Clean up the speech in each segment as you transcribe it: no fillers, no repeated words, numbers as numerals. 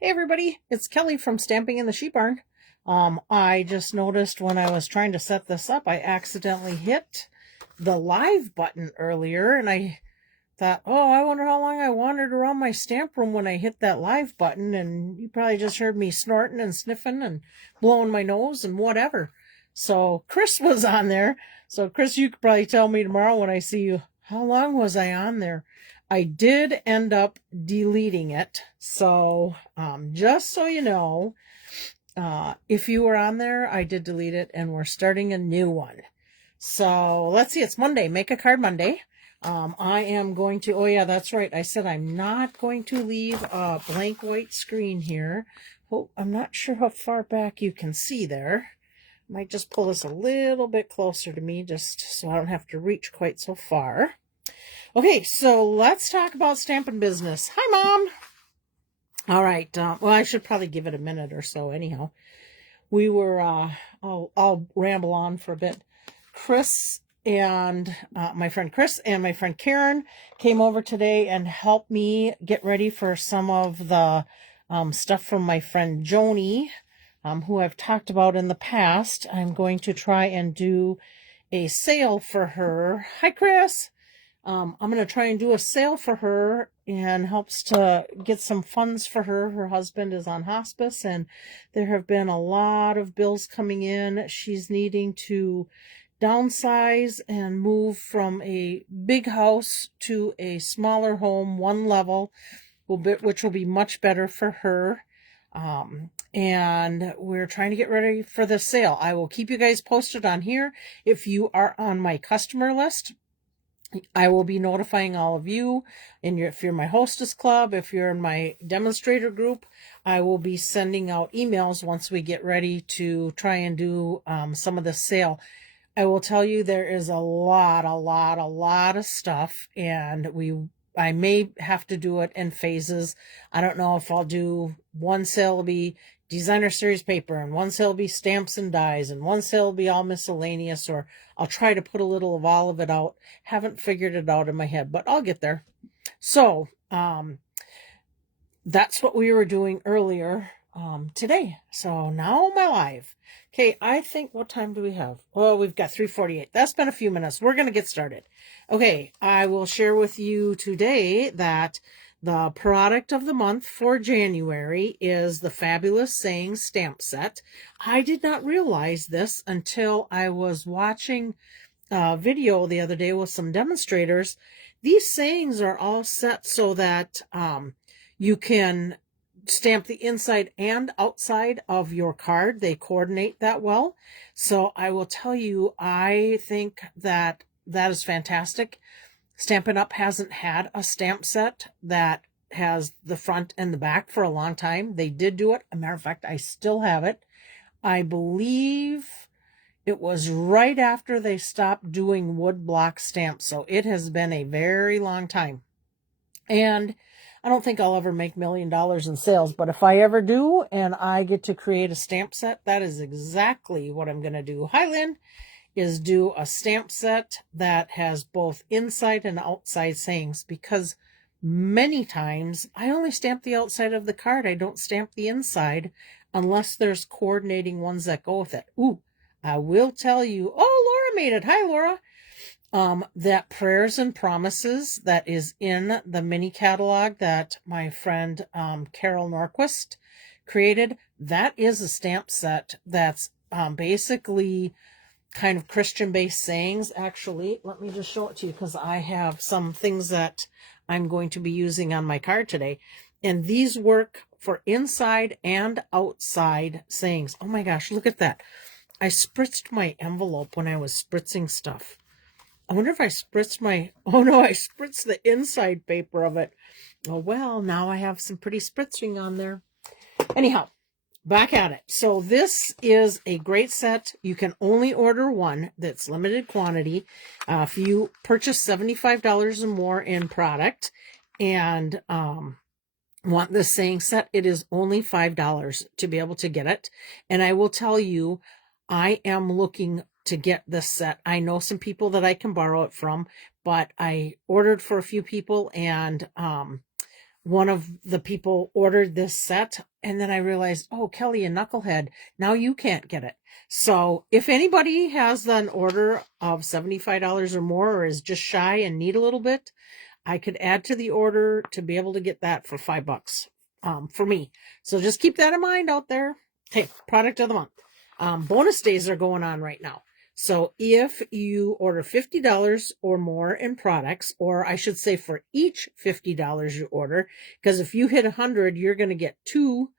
Hey everybody, it's Kelly from Stamping in the Sheep Barn. I just noticed when I was trying to set this up, I accidentally hit the live button earlier, and I thought, oh, I wonder how long I wandered around my stamp room when I hit that live button, and you probably just heard me snorting and sniffing and blowing my nose and whatever. So Chris was on there. So Chris, you could probably tell me tomorrow when I see you, how long was I on there? I did end up deleting it. So just so you know, if you were on there, I did delete it and we're starting a new one. So let's see, it's Monday, Make a Card Monday. I am going to, oh yeah, that's right. I said I'm not going to leave a blank white screen here. Oh, I'm not sure how far back you can see there. Might just pull this a little bit closer to me just so I don't have to reach quite so far. Okay, so let's talk about stamping business. Hi, Mom. All right. Well, I should probably give it a minute or so anyhow. We were, I'll ramble on for a bit. Chris and my friend Chris and my friend Karen came over today and helped me get ready for some of the stuff from my friend Joni, who I've talked about in the past. I'm going to try and do a sale for her. Hi, Chris. I'm going to try and do a sale for her and helps to get some funds for her. Her husband is on hospice and there have been a lot of bills coming in. She's needing to downsize and move from a big house to a smaller home, one level, which will be much better for her. And we're trying to get ready for the sale. I will keep you guys posted on here. If you are on my customer list, I will be notifying all of you. If you're my hostess club, if you're in my demonstrator group, I will be sending out emails once we get ready to try and do some of the sale. I will tell you there is a lot of stuff, and I may have to do it in phases. I don't know if I'll do one sale will be designer series paper, and one sale will be stamps and dies, and one sale will be all miscellaneous, or I'll try to put a little of all of it out. Haven't figured it out in my head, but I'll get there. So, that's what we were doing earlier today. So now my live. Okay, I think, what time do we have? Well, we've got 3:48. That's been a few minutes. We're going to get started. Okay, I will share with you today that the product of the month for January is the Fabulous Sayings stamp set. I did not realize this until I was watching a video the other day with some demonstrators. These sayings are all set so that you can stamp the inside and outside of your card. They coordinate that well. So I will tell you, I think that is fantastic. Stampin' Up! Hasn't had a stamp set that has the front and the back for a long time. They did do it. As a matter of fact, I still have it. I believe it was right after they stopped doing wood block stamps. So it has been a very long time. And I don't think I'll ever make $1 million in sales, but if I ever do and I get to create a stamp set, that is exactly what I'm going to do. Hi, Lynn. Is do a stamp set that has both inside and outside sayings, because many times I only stamp the outside of the card. I don't stamp the inside unless there's coordinating ones that go with it. Ooh, I will tell you. Oh, Laura made it. Hi, Laura. That Prayers and Promises that is in the mini catalog that my friend Carol Norquist created, that is a stamp set that's basically kind of Christian-based sayings. Actually, let me just show it to you because I have some things that I'm going to be using on my card today. And these work for inside and outside sayings. Oh my gosh, look at that. I spritzed my envelope when I was spritzing stuff. I wonder if I spritzed oh no, I spritzed the inside paper of it. Oh well, now I have some pretty spritzing on there. Anyhow, back at it. So this is a great set. You can only order one. That's limited quantity. If you purchase $75 or more in product and want this saying set, it is only $5 to be able to get it. And I will tell you, I am looking to get this set. I know some people that I can borrow it from, but I ordered for a few people, and one of the people ordered this set, and then I realized, oh, Kelly, a knucklehead, now you can't get it. So if anybody has an order of $75 or more, or is just shy and need a little bit, I could add to the order to be able to get that for $5 for me. So just keep that in mind out there. Okay, product of the month. Bonus days are going on right now. So if you order $50 or more in products, or I should say for each $50 you order, because if you hit 100, you're going to get 2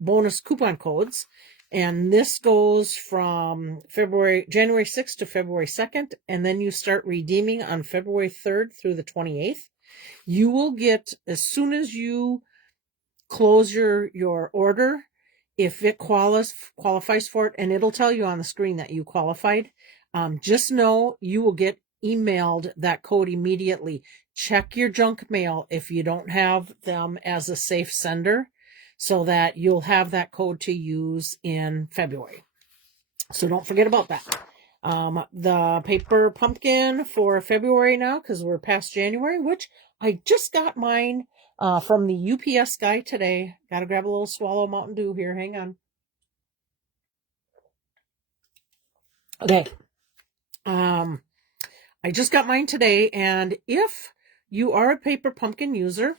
bonus coupon codes. And this goes from January 6th to February 2nd. And then you start redeeming on February 3rd through the 28th. You will get, as soon as you close your order, if it qualifies for it, and it'll tell you on the screen that you qualified, just know you will get emailed that code immediately. Check your junk mail if you don't have them as a safe sender, so that you'll have that code to use in February. So don't forget about that. The paper pumpkin for February now, because we're past January, which I just got mine from the UPS guy today. Gotta grab a little swallow Mountain Dew here. Hang on. Okay. I just got mine today, and if you are a paper pumpkin user,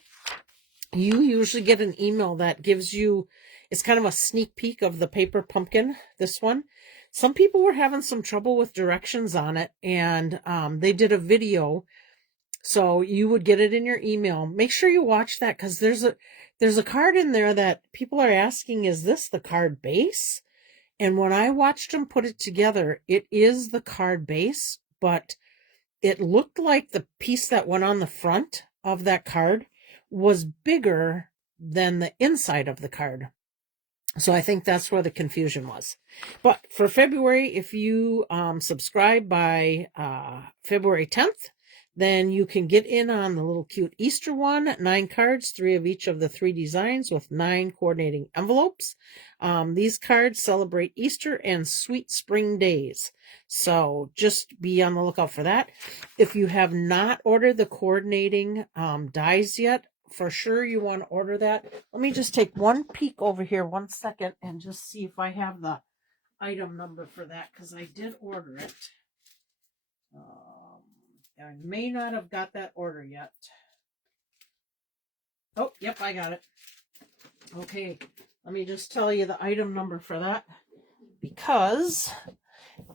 you usually get an email that gives you, it's kind of a sneak peek of the paper pumpkin, this one. Some people were having some trouble with directions on it, and they did a video, so you would get it in your email. Make sure you watch that, because there's a card in there that people are asking, is this the card base? And when I watched them put it together, it is the card base, but it looked like the piece that went on the front of that card was bigger than the inside of the card. So I think that's where the confusion was. But for February, if you subscribe by February 10th, then you can get in on the little cute Easter one. 9 cards, 3 of each of the 3 designs with 9 coordinating envelopes. These cards celebrate Easter and sweet spring days. So just be on the lookout for that. If you have not ordered the coordinating dies yet, for sure you want to order that. Let me just take one peek over here 1 second and just see if I have the item number for that, because I did order it. I may not have got that order yet. Oh, yep, I got it. Okay, let me just tell you the item number for that, because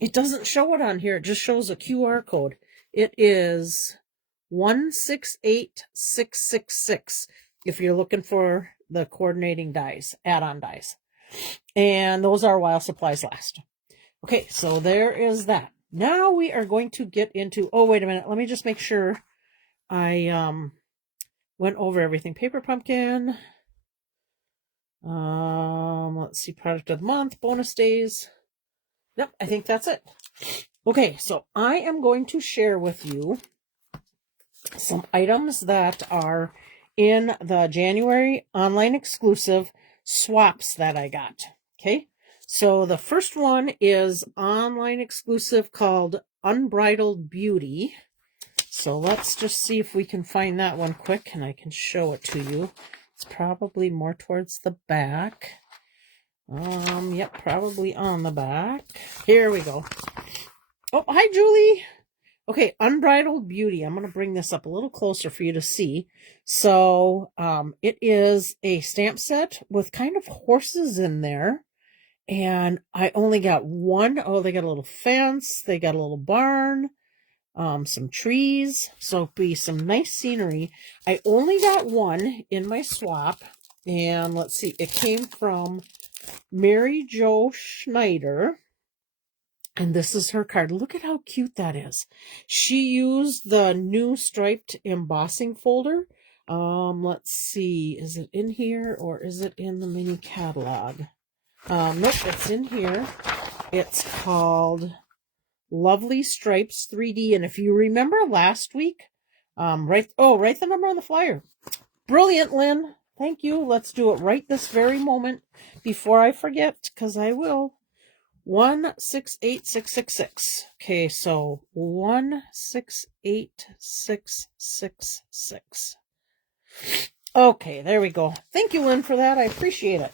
it doesn't show it on here. It just shows a QR code. It is 168666 if you're looking for the coordinating dies, add-on dies. And those are while supplies last. Okay, so there is that. Now we are going to get into, oh, wait a minute. Let me just make sure I went over everything. Paper pumpkin. Let's see, product of the month, bonus days. Yep, I think that's it. Okay, so I am going to share with you some items that are in the January online exclusive swaps that I got. Okay, so the first one is online exclusive called Unbridled Beauty. So let's just see if we can find that one quick, and I can show it to you. It's probably more towards the back. Yep, probably on the back. Here we go. Oh, hi, Julie. Okay, Unbridled Beauty. I'm going to bring this up a little closer for you to see. So, it is a stamp set with kind of horses in there. And I only got one. Oh, they got a little fence. They got a little barn. Some trees. So it'll be some nice scenery. I only got one in my swap. And let's see. It came from Mary Jo Schneider. And this is her card. Look at how cute that is. She used the new striped embossing folder. Let's see. Is it in here or is it in the mini catalog? Nope, it's in here. It's called Lovely Stripes 3D. And if you remember last week, write the number on the flyer. Brilliant, Lynn. Thank you. Let's do it right this very moment before I forget, because I will. 168666. Okay, so 168666. Okay, there we go. Thank you, Lynn, for that. I appreciate it.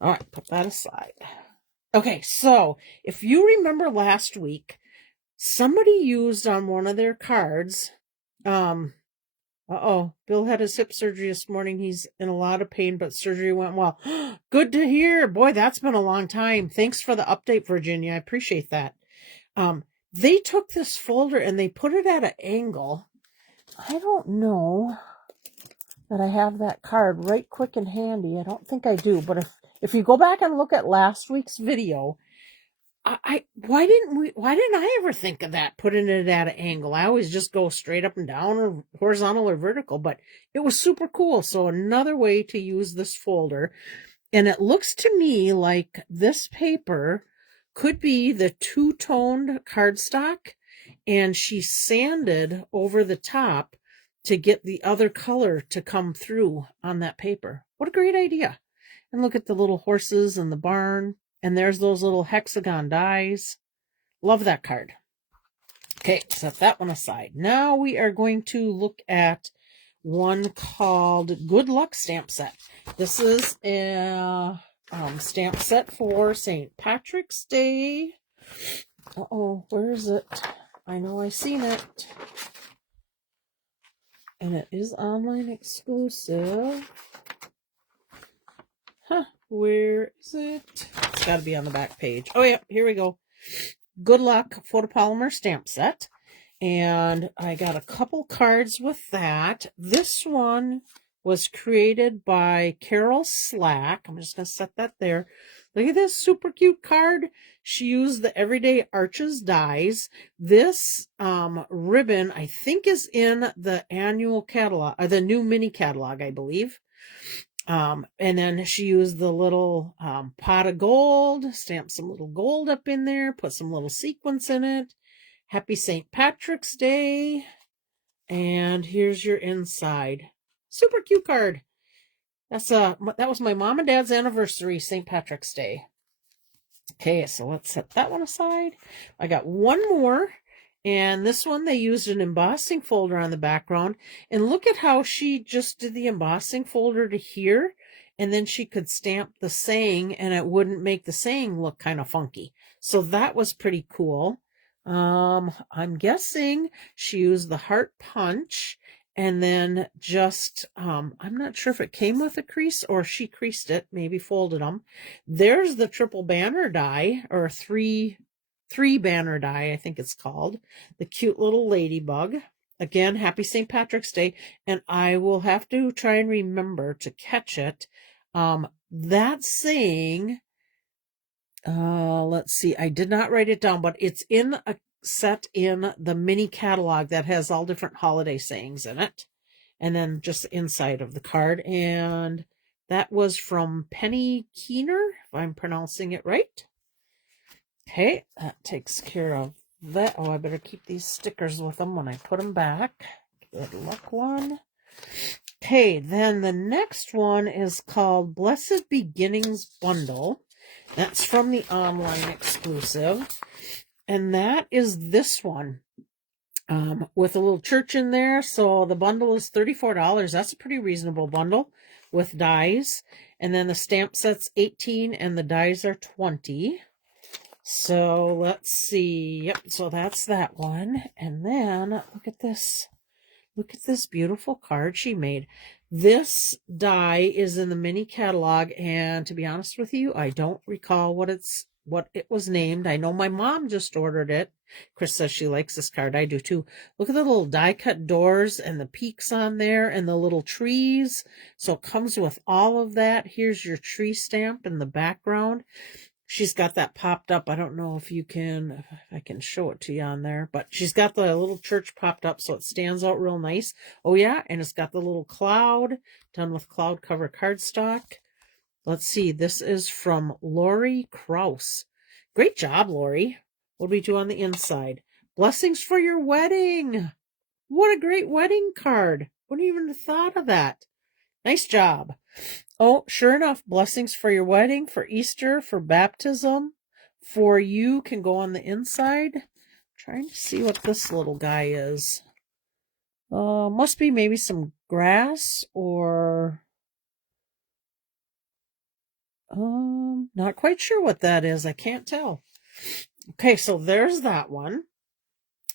All right, put that aside. Okay, so if you remember last week, somebody used on one of their cards, Bill had his hip surgery this morning. He's in a lot of pain, but surgery went well. Good to hear. Boy, that's been a long time. Thanks for the update, Virginia. I appreciate that. They took this folder and they put it at an angle. I don't know that I have that card right quick and handy. I don't think I do, but if you go back and look at last week's video, why didn't I ever think of that, putting it at an angle? I always just go straight up and down or horizontal or vertical, but it was super cool. So another way to use this folder, and it looks to me like this paper could be the two-toned cardstock, and she sanded over the top to get the other color to come through on that paper. What a great idea. And look at the little horses and the barn. And there's those little hexagon dies. Love that card. Okay, set that one aside. Now we are going to look at one called Good Luck Stamp Set. This is a stamp set for St. Patrick's Day. Uh-oh, where is it? I know I've seen it. And it is online exclusive. Huh, where is it? It's got to be on the back page. Oh, yeah, here we go. Good Luck Photopolymer Stamp Set. And I got a couple cards with that. This one was created by Carol Slack. I'm just going to set that there. Look at this super cute card. She used the Everyday Arches dies. This ribbon, I think, is in the annual catalog, the new mini catalog, I believe. And then she used the little pot of gold, stamped some little gold up in there, put some little sequins in it. Happy St. Patrick's Day. And here's your inside. Super cute card. That was my mom and dad's anniversary, St. Patrick's Day. Okay, so let's set that one aside. I got one more. And this one, they used an embossing folder on the background. And look at how she just did the embossing folder to here. And then she could stamp the saying, and it wouldn't make the saying look kind of funky. So that was pretty cool. I'm guessing she used the heart punch. And then just, I'm not sure if it came with a crease or she creased it, maybe folded them. There's the triple banner die, or three banner die, I think it's called. The cute little ladybug. Again, happy St. Patrick's Day. And I will have to try and remember to catch it. That saying, let's see, I did not write it down, but it's in a set in the mini catalog that has all different holiday sayings in it. And then just the inside of the card. And that was from Penny Keener, if I'm pronouncing it right. Okay, that takes care of that. Oh, I better keep these stickers with them when I put them back. Good luck one. Okay, then the next one is called Blessed Beginnings Bundle. That's from the online exclusive. And that is this one with a little church in there. So the bundle is $34. That's a pretty reasonable bundle with dies. And then the stamp set's $18 and the dies are $20. So let's see. Yep, so that's that one. And then look at this. Look at this beautiful card she made. This die is in the mini catalog, and to be honest with you, I don't recall what it was named. I know my mom just ordered it. Chris says she likes this card. I do too. Look at the little die cut doors and the peaks on there and the little trees. So it comes with all of that. Here's your tree stamp in the background. She's got that popped up. I don't know if I can show it to you on there, but she's got the little church popped up so it stands out real nice. Oh yeah, and it's got the little cloud done with cloud cover cardstock. Let's see, this is from Lori Kraus. Great job, Lori. What do we do on the inside? Blessings for your wedding. What a great wedding card. Wouldn't even have thought of that. Nice job. Oh, sure enough, blessings for your wedding, for Easter, for baptism, for you can go on the inside. I'm trying to see what this little guy is. Must be maybe some grass or not quite sure what that is. I can't tell. Okay, so there's that one.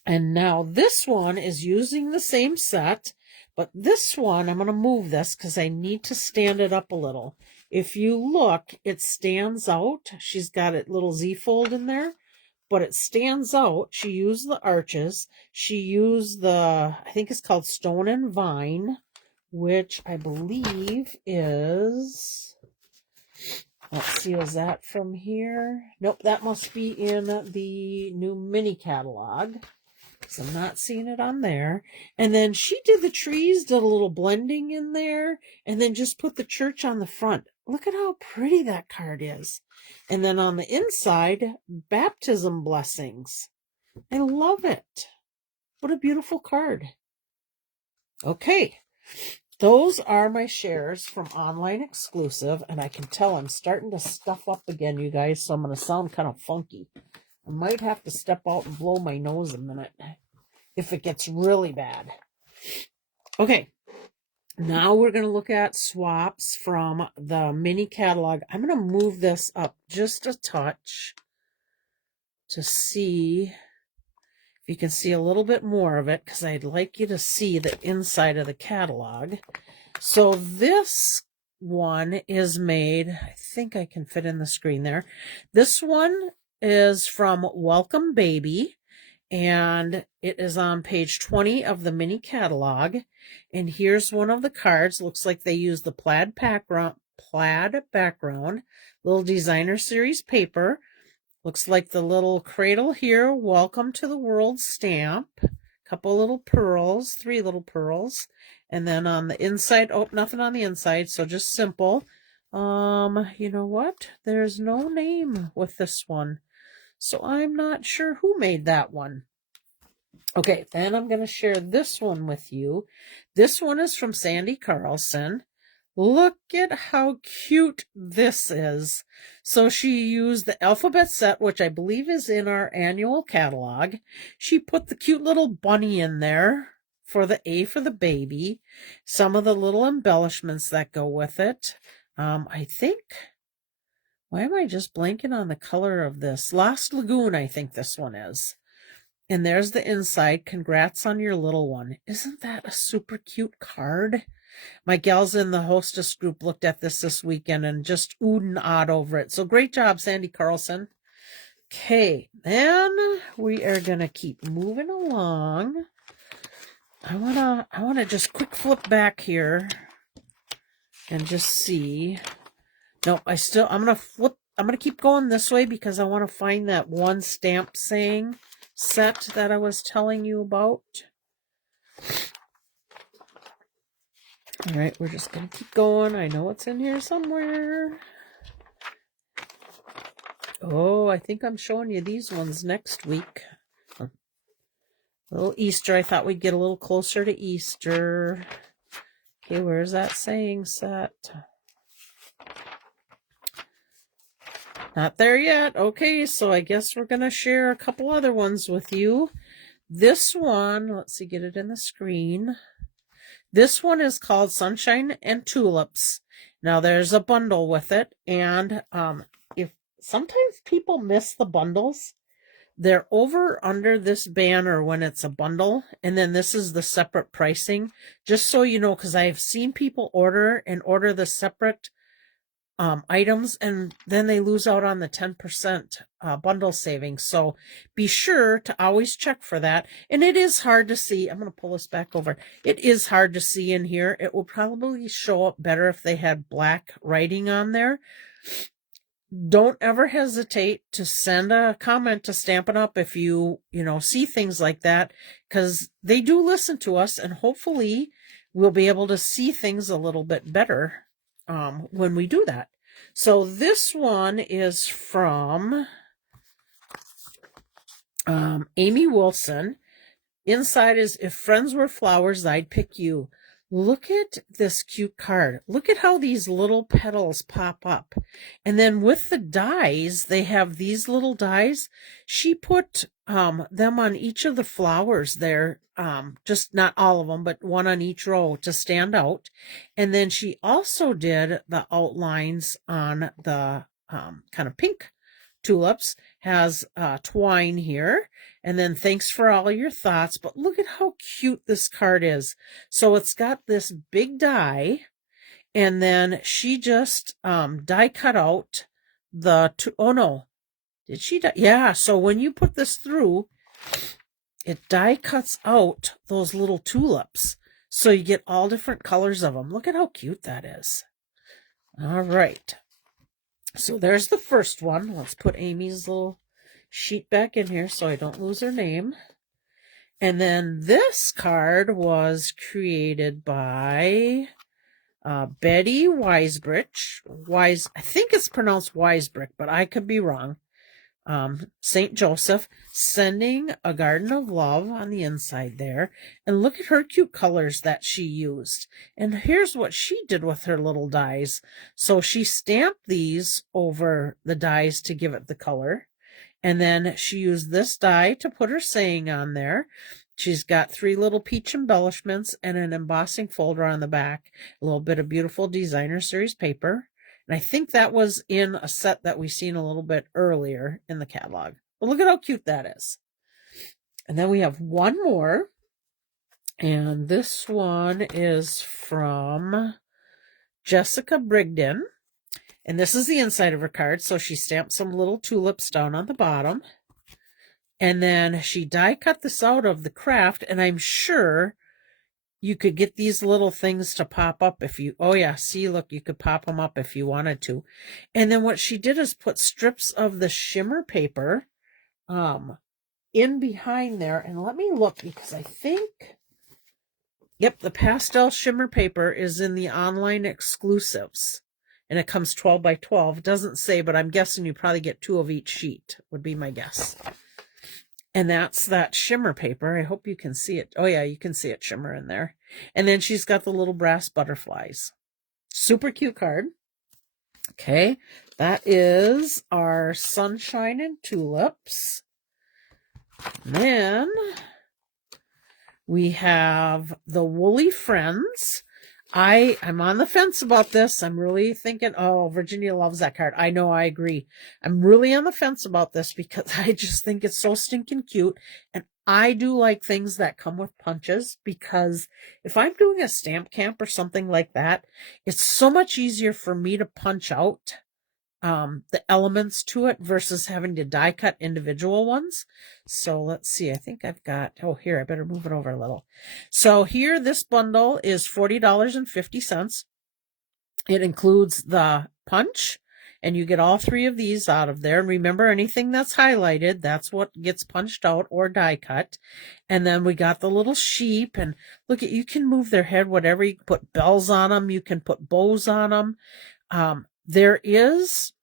And now this one is using the same set, but this one, I'm going to move this because I need to stand it up a little. If you look, it stands out. She's got a little Z-fold in there, but it stands out. She used the arches. She used the, I think it's called Stone and Vine, which I believe is, let's see, is that from here? Nope, that must be in the new mini catalog. So I'm not seeing it on there. And then she did the trees, did a little blending in there, and then just put the church on the front. Look at how pretty that card is. And then on the inside, baptism blessings. I love it. What a beautiful card. Okay. Those are my shares from Online Exclusive, and I can tell I'm starting to stuff up again, you guys, so I'm going to sound kind of funky. I might have to step out and blow my nose a minute if it gets really bad. Okay, now we're going to look at swaps from the mini catalog. I'm going to move this up just a touch to see if you can see a little bit more of it, because I'd like you to see the inside of the catalog. So this one is made, I think I can fit in the screen there. This one is from Welcome Baby, and it is on page 20 of the mini catalog. And here's one of the cards. Looks like they used the plaid background, little designer series paper. Looks like the little cradle here, welcome to the world stamp. Couple little pearls, 3 little pearls. And then on the inside, oh, nothing on the inside, so just simple. You know what? There's no name with this one. So I'm not sure who made that one. Okay, then I'm going to share this one with you. This one is from Sandy Carlson. Look at how cute this is. So she used the alphabet set, which I believe is in our annual catalog. She put the cute little bunny in there for the A for the baby. Some of the little embellishments that go with it. I think, why am I just blanking on the color of this? Lost Lagoon, I think this one is. And there's the inside. Congrats on your little one. Isn't that a super cute card? My gals in the hostess group looked at this weekend and just oohed and awed over it. So great job, Sandy Carlson. Okay, then we are going to keep moving along. I want to just quick flip back here and just see. No, I'm going to keep going this way because I want to find that one stamp saying set that I was telling you about. All right, we're just going to keep going. I know it's in here somewhere. Oh, I think I'm showing you these ones next week. A little Easter. I thought we'd get a little closer to Easter. Okay, where's that saying set? Not there yet. Okay, so I guess we're going to share a couple other ones with you. This one, let's see, get it in the screen. This one is called Sunshine and Tulips. Now there's a bundle with it, and if sometimes people miss the bundles, they're over under this banner when it's a bundle, and then this is the separate pricing. Just so you know, because I've seen people order the separate items, and then they lose out on the 10% bundle savings. So be sure to always check for that. And it is hard to see. I'm going to pull this back over. It is hard to see in here. It will probably show up better if they had black writing on there. Don't ever hesitate to send a comment to Stampin' Up! If you see things like that, because they do listen to us, and hopefully we'll be able to see things a little bit better when we do that. So this one is from Amy Wilson. Inside is, if friends were flowers, I'd pick you. Look at this cute card. Look at how these little petals pop up. And then with the dies, they have these little dies. She put them on each of the flowers there, just not all of them, but one on each row to stand out. And then she also did the outlines on the kind of pink tulips, has twine here. And then thanks for all your thoughts. But look at how cute this card is. So it's got this big die. And then she just die cut out the, oh no, did she die? Yeah, so when you put this through, it die cuts out those little tulips. So you get all different colors of them. Look at how cute that is. All right. So there's the first one. Let's put Amy's little sheet back in here so I don't lose her name. And then this card was created by Betty Weisbrich. I think it's pronounced Weisbrich, but I could be wrong. St. Joseph, sending a garden of love on the inside there. And look at her cute colors that she used. And here's what she did with her little dies. So she stamped these over the dies to give it the color. And then she used this die to put her saying on there. She's got 3 little peach embellishments and an embossing folder on the back. A little bit of beautiful designer series paper. And I think that was in a set that we've seen a little bit earlier in the catalog. But look at how cute that is. And then we have one more. And this one is from Jessica Brigden. And this is the inside of her card. So she stamped some little tulips down on the bottom. And then she die cut this out of the craft. And I'm sure you could get these little things to pop up if you, oh yeah, see, look, you could pop them up if you wanted to. And then what she did is put strips of the shimmer paper in behind there. And let me look, because I think, yep, the pastel shimmer paper is in the online exclusives. And it comes 12 by 12. It doesn't say, but I'm guessing you probably get 2 of each sheet, would be my guess. And that's that shimmer paper. I hope you can see it. Oh yeah, you can see it shimmer in there. And then she's got the little brass butterflies. Super cute card. Okay, that is our Sunshine and Tulips. And then we have the Woolly Friends. I'm on the fence about this. I'm really thinking, oh, Virginia loves that card. I know, I agree. I'm really on the fence about this because I just think it's so stinking cute. And I do like things that come with punches, because if I'm doing a stamp camp or something like that, it's so much easier for me to punch out the elements to it versus having to die cut individual ones. So let's see, I think I've got, oh, here, I better move it over a little. So here, this bundle is $40.50. It includes the punch, and you get all 3 of these out of there. And remember, anything that's highlighted, that's what gets punched out or die cut. And then we got the little sheep, and look at, you can move their head, whatever. You can put bells on them. You can put bows on them. There is,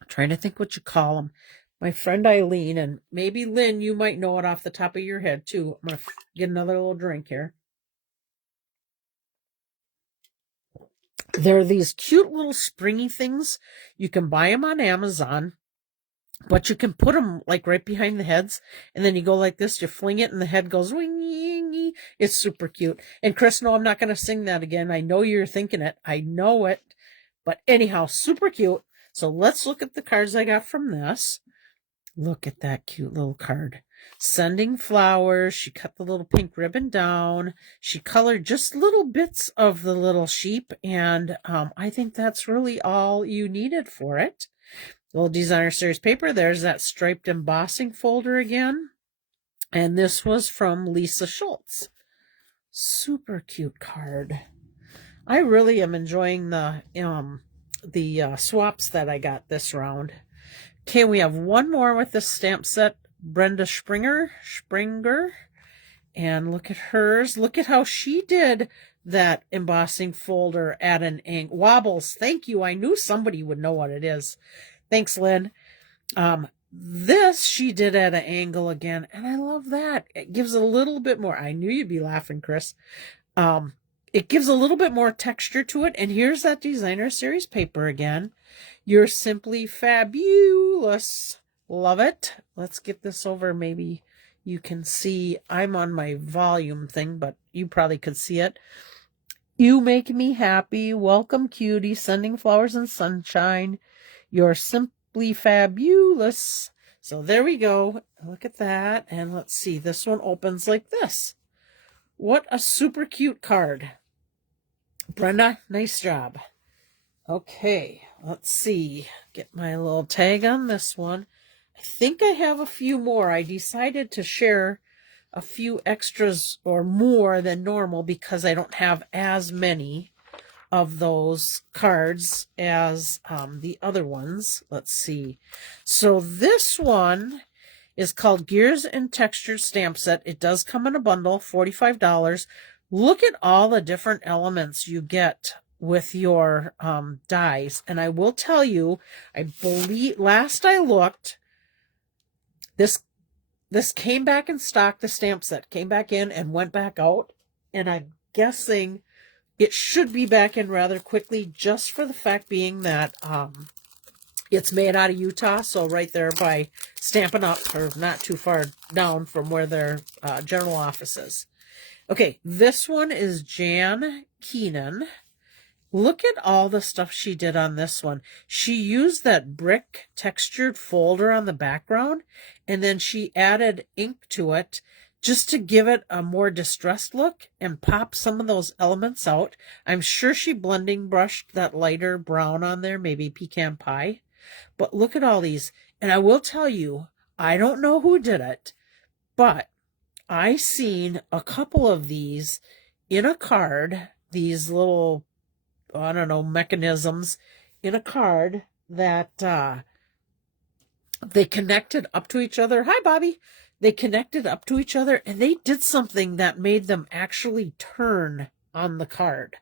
I'm trying to think what you call them. My friend Eileen, and maybe Lynn, you might know it off the top of your head too. I'm going to get another little drink here. There are these cute little springy things. You can buy them on Amazon, but you can put them like right behind the heads, and then you go like this, you fling it, and the head goes wingy. It's super cute. And Chris, no, I'm not going to sing that again. I know you're thinking it. I know it. But anyhow, super cute. So let's look at the cards I got from this. Look at that cute little card. Sending flowers. She cut the little pink ribbon down. She colored just little bits of the little sheep. And I think that's really all you needed for it. Little designer series paper. There's that striped embossing folder again. And this was from Lisa Schultz. Super cute card. I really am enjoying the swaps that I got this round. Okay, we have one more with this stamp set, Brenda Springer. And look at hers. Look at how she did that embossing folder at an angle. Wobbles, thank you. I knew somebody would know what it is. Thanks, Lynn. This she did at an angle again, and I love that. It gives a little bit more. I knew you'd be laughing, Chris. It gives a little bit more texture to it. And here's that designer series paper again. You're simply fabulous. Love it. Let's get this over. Maybe you can see I'm on my volume thing, but you probably could see it. You make me happy. Welcome, cutie. Sending flowers and sunshine. You're simply fabulous. So there we go. Look at that. And let's see. This one opens like this. What a super cute card. Brenda, nice job. Okay, let's see. Get my little tag on this one. I think I have a few more. I decided to share a few extras or more than normal because I don't have as many of those cards as the other ones. Let's see. So this one is called Gears and Textured Stamp Set. It does come in a bundle, $45. Look at all the different elements you get with your dies. And I will tell you, I believe last I looked, this came back in stock, the stamp set came back in and went back out. And I'm guessing it should be back in rather quickly, just for the fact being that it's made out of Utah. So right there by Stampin' Up, or not too far down from where their general office is. Okay, this one is Jan Keenan. Look at all the stuff she did on this one. She used that brick textured folder on the background, and then she added ink to it just to give it a more distressed look and pop some of those elements out. I'm sure she blending brushed that lighter brown on there, maybe pecan pie. But look at all these. And I will tell you, I don't know who did it, but I seen a couple of these in a card, these little, I don't know, mechanisms in a card that they connected up to each other. Hi, Bobby. They connected up to each other, and they did something that made them actually turn on the card.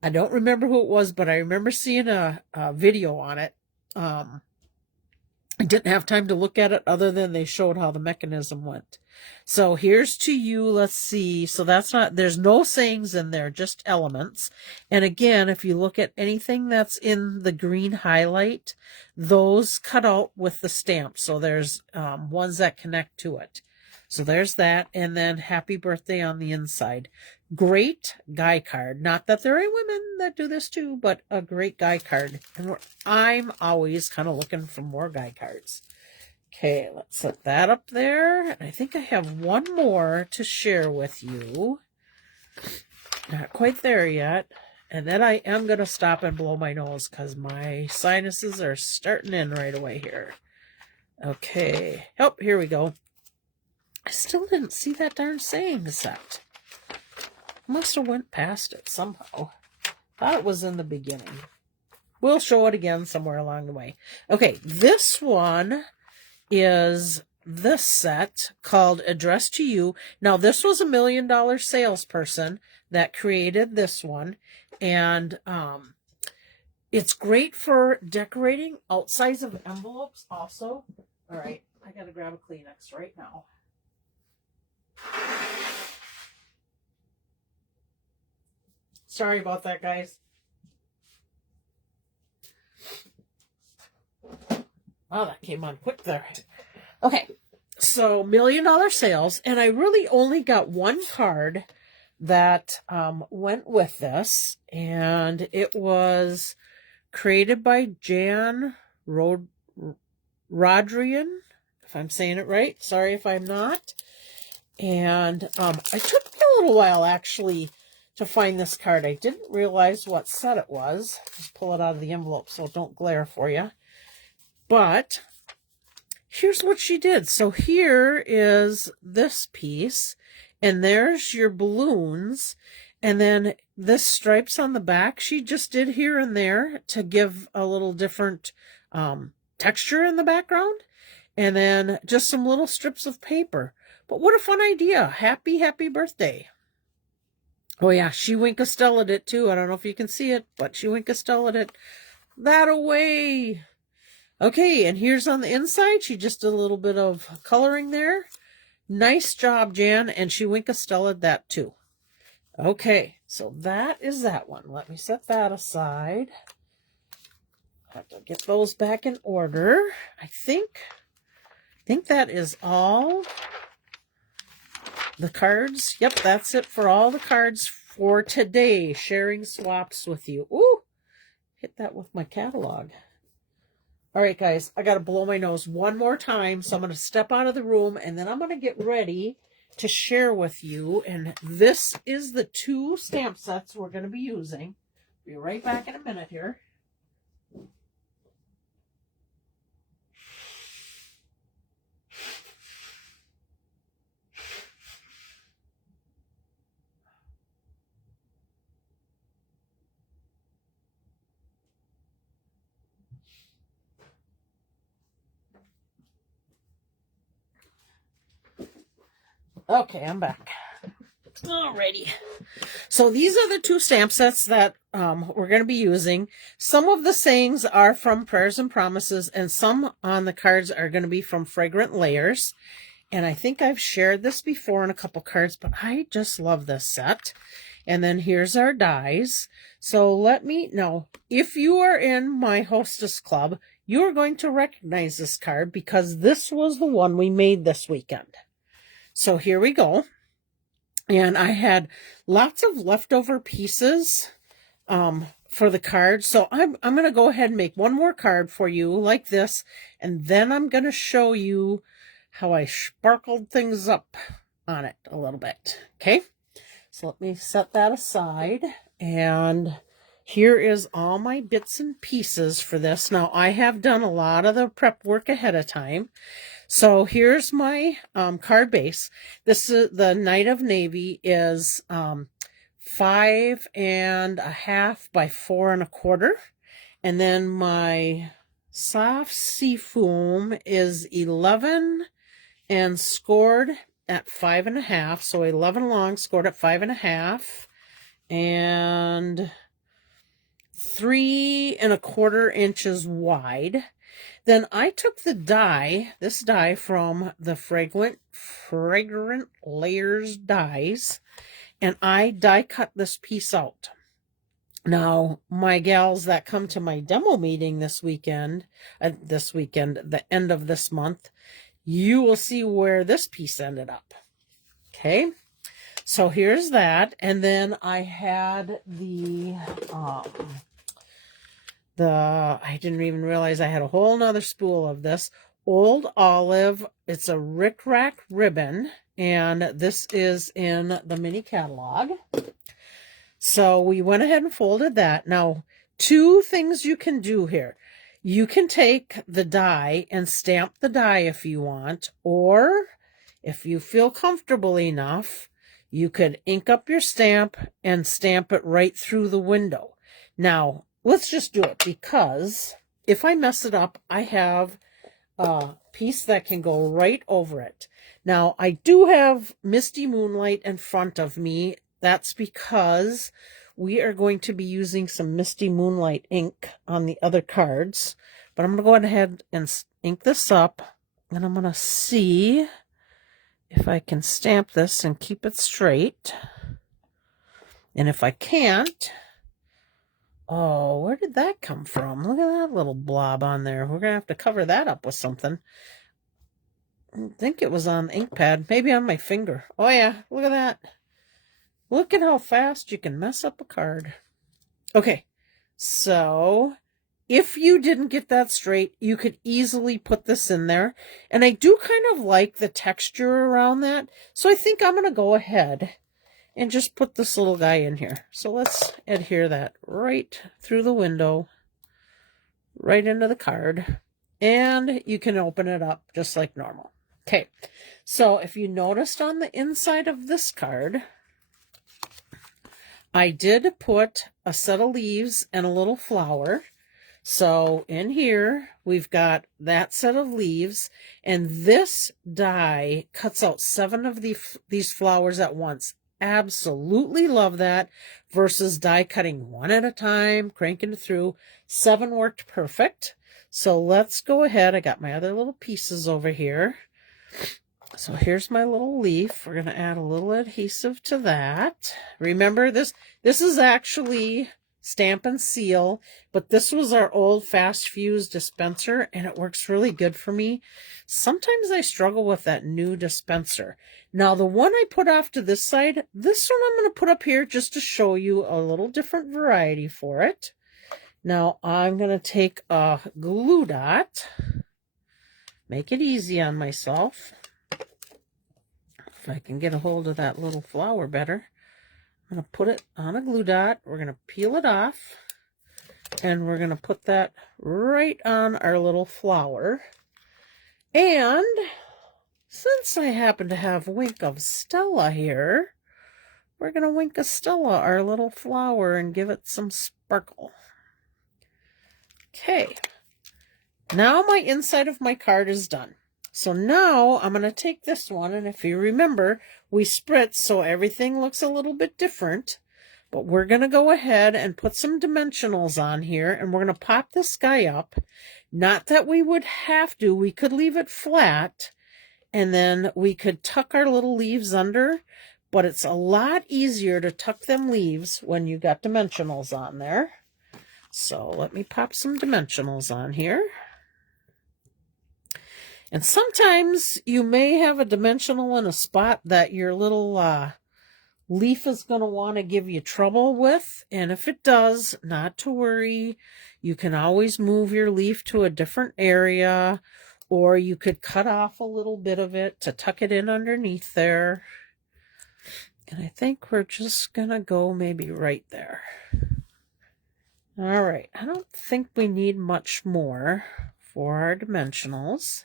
I don't remember who it was, but I remember seeing a video on it. I didn't have time to look at it other than they showed how the mechanism went. So here's to you. Let's see. So that's not, there's no sayings in there, just elements. And again, if you look at anything that's in the green highlight, those cut out with the stamp. So there's ones that connect to it. So there's that. And then happy birthday on the inside. Great guy card. Not that there are women that do this too, but a great guy card. And I'm always kind of looking for more guy cards. Okay, let's set that up there. And I think I have one more to share with you. Not quite there yet. And then I am going to stop and blow my nose because my sinuses are starting in right away here. Okay. Oh, here we go. I still didn't see that darn saying set. Must have went past it somehow. Thought it was in the beginning. We'll show it again somewhere along the way. Okay, this one is this set called Address to You. Now, this was $1 million salesperson that created this one. And it's great for decorating outsides of envelopes also. All right, I got to grab a Kleenex right now. Sorry about that, guys. Wow, that came on quick there. Okay, so $1 million sales, and I really only got one card that went with this, and it was created by Jan Rodrian, if I'm saying it right. Sorry if I'm not. And it took me a little while, actually, to find this card. I didn't realize what set it was. Just pull it out of the envelope so it don't glare for you. But here's what she did. So here is this piece, and there's your balloons, and then this stripes on the back she just did here and there to give a little different texture in the background, and then just some little strips of paper. But what a fun idea. Happy, happy birthday. Oh yeah, she Winkastella'd it too. I don't know if you can see it, but she Winkastella'd it that away. Okay, and here's on the inside. She just did a little bit of coloring there. Nice job, Jan, and she Winkastella'd that too. Okay, so that is that one. Let me set that aside. I have to get those back in order. I think that is all the cards. Yep, that's it for all the cards for today. Sharing swaps with you. Ooh, hit that with my catalog. All right, guys, I got to blow my nose one more time. So I'm going to step out of the room and then I'm going to get ready to share with you. And this is the 2 stamp sets we're going to be using. Be right back in a minute here. Okay, I'm back. Alrighty. So these are the 2 stamp sets that we're going to be using. Some of the sayings are from Prayers and Promises, and some on the cards are going to be from Fragrant Layers. And I think I've shared this before in a couple cards, but I just love this set. And then here's our dies. So let me know, if you are in my Hostess Club, you are going to recognize this card because this was the one we made this weekend. So here we go. And I had lots of leftover pieces for the card. So I'm going to go ahead and make one more card for you like this. And then I'm going to show you how I sparkled things up on it a little bit. Okay. So let me set that aside. And here is all my bits and pieces for this. Now I have done a lot of the prep work ahead of time. So here's my card base. This is the Night of Navy is 5.5 by 4.25. And then my Soft Sea Foam is 11 and scored at 5.5. So 11 long, scored at 5.5. And 3.25 inches wide. Then I took the die, this die from the Fragrant Layers dies, and I die cut this piece out. Now, my gals that come to my demo meeting this weekend, the end of this month, you will see where this piece ended up. Okay, so here's that. And then I had I didn't even realize I had a whole nother spool of this Old Olive. It's a Rick Rack ribbon, and this is in the mini catalog. So we went ahead and folded that. Now, 2 things you can do here. You can take the die and stamp the die if you want, or if you feel comfortable enough, you could ink up your stamp and stamp it right through the window. Now, let's just do it, because if I mess it up, I have a piece that can go right over it. Now, I do have Misty Moonlight in front of me. That's because we are going to be using some Misty Moonlight ink on the other cards. But I'm going to go ahead and ink this up, and I'm going to see if I can stamp this and keep it straight. And if I can't, oh, where did that come from? Look at that little blob on there. We're going to have to cover that up with something. I think it was on the ink pad. Maybe on my finger. Oh, yeah. Look at that. Look at how fast you can mess up a card. Okay. So, if you didn't get that straight, you could easily put this in there. And I do kind of like the texture around that. So, I think I'm going to go ahead and just put this little guy in here. So let's adhere that right through the window, right into the card, and you can open it up just like normal. Okay, so if you noticed on the inside of this card, I did put a set of leaves and a little flower. So in here, we've got that set of leaves, and this die cuts out 7 of these flowers at once. Absolutely love that versus die cutting one at a time, cranking it through. 7 worked perfect. So let's go ahead. I got my other little pieces over here. So here's my little leaf. We're going to add a little adhesive to that. Remember, this is actually Stamp and Seal, but this was our old fast fuse dispenser, and it works really good for me. Sometimes I struggle with that new dispenser. Now, the one I put off to this side, this one I'm going to put up here just to show you a little different variety for it. Now, I'm going to take a glue dot, make it easy on myself. If I can get a hold of that little flower better. I'm going to put it on a glue dot. We're going to peel it off. And we're going to put that right on our little flower. And since I happen to have Wink of Stella here, we're going to Wink of Stella our little flower and give it some sparkle. Okay. Now my inside of my card is done. So now I'm going to take this one, and if you remember, we spritz so everything looks a little bit different. But we're going to go ahead and put some dimensionals on here, and we're going to pop this guy up. Not that we would have to. We could leave it flat, and then we could tuck our little leaves under. But it's a lot easier to tuck them leaves when you got dimensionals on there. So let me pop some dimensionals on here. And sometimes you may have a dimensional in a spot that your little leaf is going to want to give you trouble with. And if it does, not to worry. You can always move your leaf to a different area, or you could cut off a little bit of it to tuck it in underneath there. And I think we're just going to go maybe right there. All right. I don't think we need much more for our dimensionals.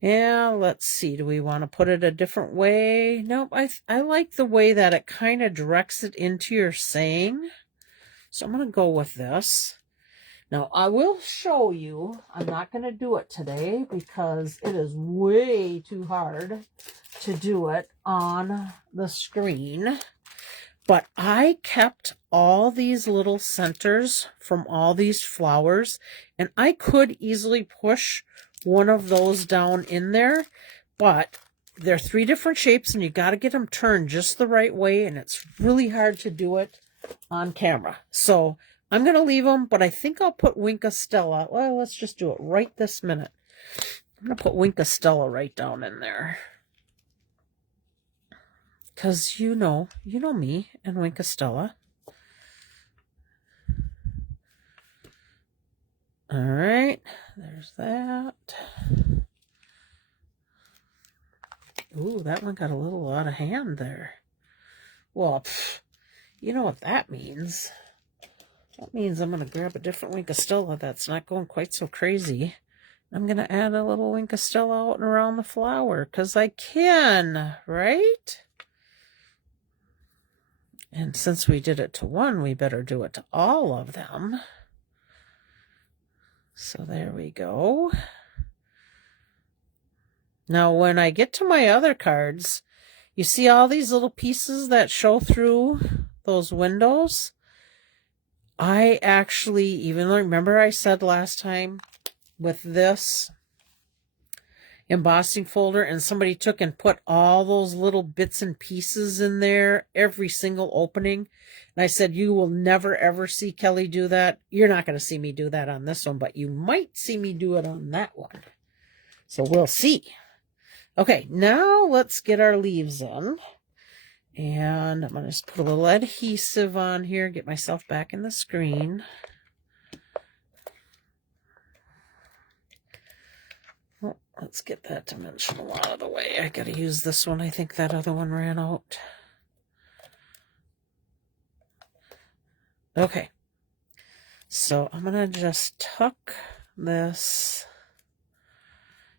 Yeah, let's see. Do we want to put it a different way? Nope, I like the way that it kind of directs it into your saying. So I'm going to go with this. Now, I will show you. I'm not going to do it today because it is way too hard to do it on the screen. But I kept all these little centers from all these flowers, and I could easily push one of those down in there, but they're 3 different shapes and you got to get them turned just the right way, and it's really hard to do it on camera. So I'm going to leave them, but I think I'll put Wink of Stella. Well, let's just do it right this minute. I'm going to put Wink of Stella right down in there. Because you know me and Wink of Stella. All right, there's that. Ooh, that one got a little out of hand there. Well, you know what that means. That means I'm going to grab a different Wink of Stella that's not going quite so crazy. I'm going to add a little Wink of Stella out and around the flower, because I can, right? And since we did it to one, we better do it to all of them. So there we go. Now, when I get to my other cards, you see all these little pieces that show through those windows? I actually, even though, remember I said last time with this embossing folder, and somebody took and put all those little bits and pieces in there, every single opening. And I said, you will never ever see Kelly do that. You're not going to see me do that on this one, but you might see me do it on that one. So we'll see. Okay, now let's get our leaves in. And I'm going to just put a little adhesive on here, get myself back in the screen. Let's get that dimensional out of the way. I gotta use this one. I think that other one ran out. Okay. So I'm gonna just tuck this.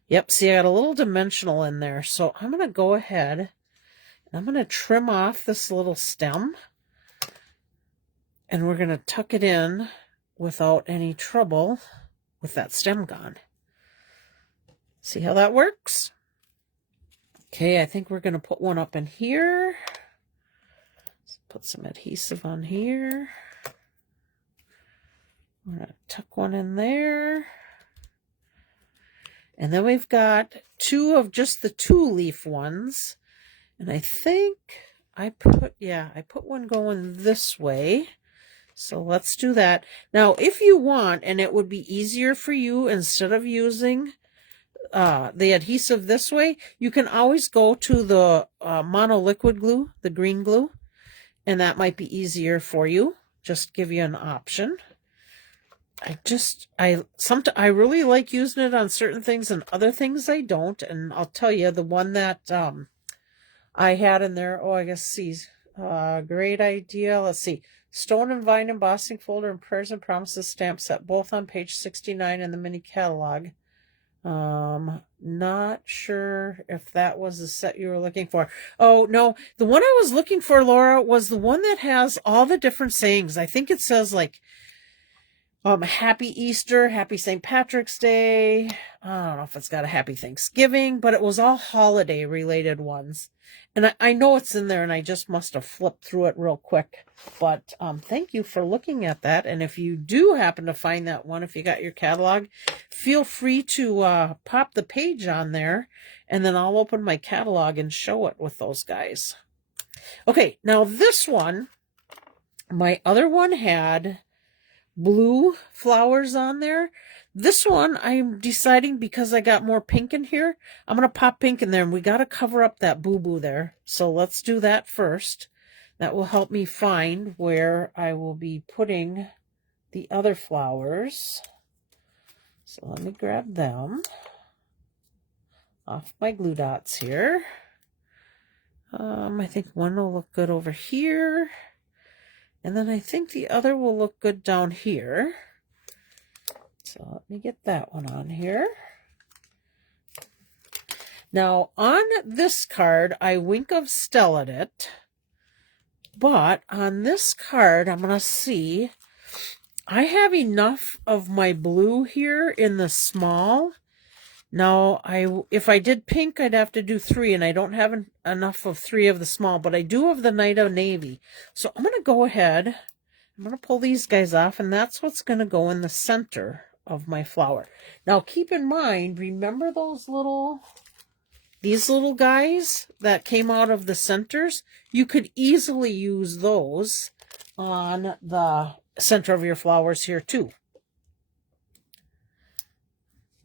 Yep, see I got a little dimensional in there. So I'm gonna go ahead and I'm gonna trim off this little stem. And we're gonna tuck it in without any trouble with that stem gone. See how that works? Okay, I think we're going to put one up in here. Let's put some adhesive on here. We're going to tuck one in there. And then we've got 2 of just the 2-leaf ones. And I think I put one going this way. So let's do that. Now, if you want, and it would be easier for you, instead of using the adhesive this way, you can always go to the monoliquid glue, the green glue, and that might be easier for you. Just give you an option. I really like using it on certain things, and other things I don't. And I'll tell you, the one that I had in there, I guess, see, great idea. Let's see. Stone and Vine embossing folder and Prayers and Promises stamp set, both on page 69 in the mini catalog. Not sure if that was the set you were looking for. Oh, no. The one I was looking for, Laura, was the one that has all the different sayings. I think it says, like, Happy Easter, Happy St. Patrick's Day. I don't know if it's got a Happy Thanksgiving, but it was all holiday related ones. And I know it's in there, and I just must have flipped through it real quick. But thank you for looking at that. And if you do happen to find that one, if you got your catalog, feel free to pop the page on there, and then I'll open my catalog and show it with those guys. Okay, now this one, my other one had blue flowers on there. This one, I'm deciding, because I got more pink in here, I'm going to pop pink in there, and we got to cover up that boo-boo there. So let's do that first. That will help me find where I will be putting the other flowers. So let me grab them off my glue dots here. I think one will look good over here. And then I think the other will look good down here. So let me get that one on here. Now, on this card, I Wink of Stella'd it. But on this card, I'm going to see, I have enough of my blue here in the small. Now, if I did pink, I'd have to do 3, and I don't have enough of 3 of the small, but I do have the Night of Navy. So I'm going to go ahead, I'm going to pull these guys off, and that's what's going to go in the center of my flower. Now, keep in mind, remember these little guys that came out of the centers? You could easily use those on the center of your flowers here too.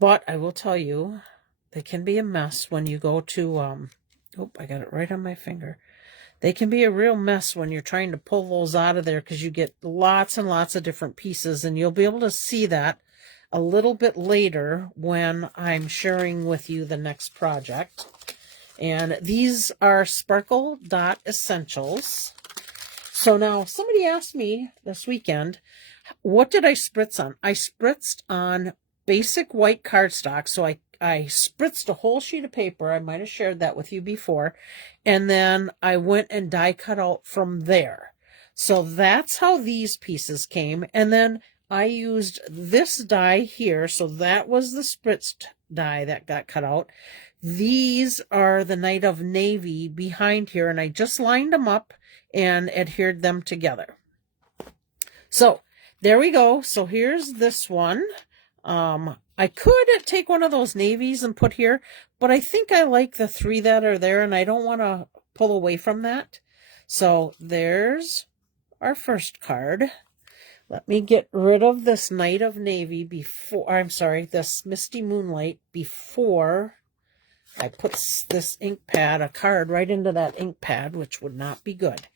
But I will tell you, they can be a mess when you go to, I got it right on my finger. They can be a real mess when you're trying to pull those out of there, because you get lots and lots of different pieces, and you'll be able to see that a little bit later when I'm sharing with you the next project. And these are Sparkle Dot Essentials. So now, somebody asked me this weekend, what did I spritz on? I spritzed on basic white cardstock. So I spritzed a whole sheet of paper. I might have shared that with you before. And then I went and die cut out from there. So that's how these pieces came. And then I used this die here. So that was the spritzed die that got cut out. These are the Night of Navy behind here. And I just lined them up and adhered them together. So there we go. So here's this one. I could take one of those navies and put here, but I think I like the 3 that are there, and I don't want to pull away from that. So there's our first card. Let me get rid of this Night of Navy this Misty Moonlight before I put this ink pad, a card right into that ink pad, which would not be good.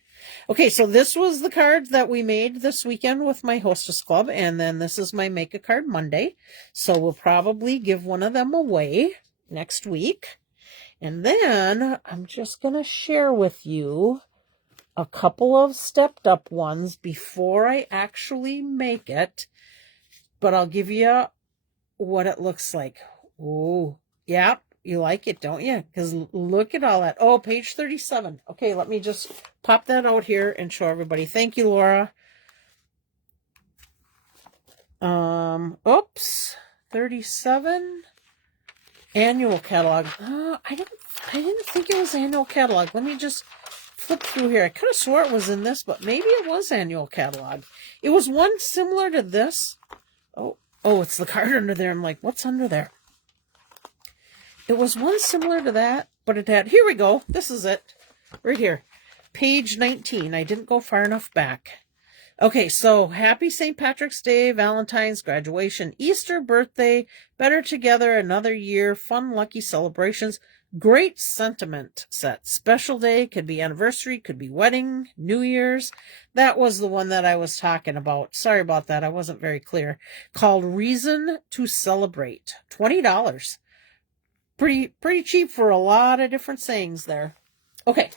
Okay, so this was the card that we made this weekend with my Hostess Club, and then this is my Make a Card Monday. So we'll probably give one of them away next week. And then I'm just going to share with you a couple of stepped up ones before I actually make it. But I'll give you what it looks like. Oh, yeah. You like it, don't you? Because look at all that. Oh, page 37. Okay, let me just pop that out here and show everybody. Thank you, Laura. Oops. 37. Annual catalog. I didn't think it was annual catalog. Let me just flip through here. I could have swore it was in this, but maybe it was annual catalog. It was one similar to this. Oh, it's the card under there. I'm like, what's under there? It was one similar to that, but it had, here we go. This is it right here. Page 19. I didn't go far enough back. Okay, so happy St. Patrick's Day, Valentine's, graduation, Easter, birthday, better together, another year, fun, lucky celebrations, great sentiment set. Special day, could be anniversary, could be wedding, New Year's. That was the one that I was talking about. Sorry about that. I wasn't very clear. Called Reason to Celebrate. $20. Pretty cheap for a lot of different sayings there. Okay,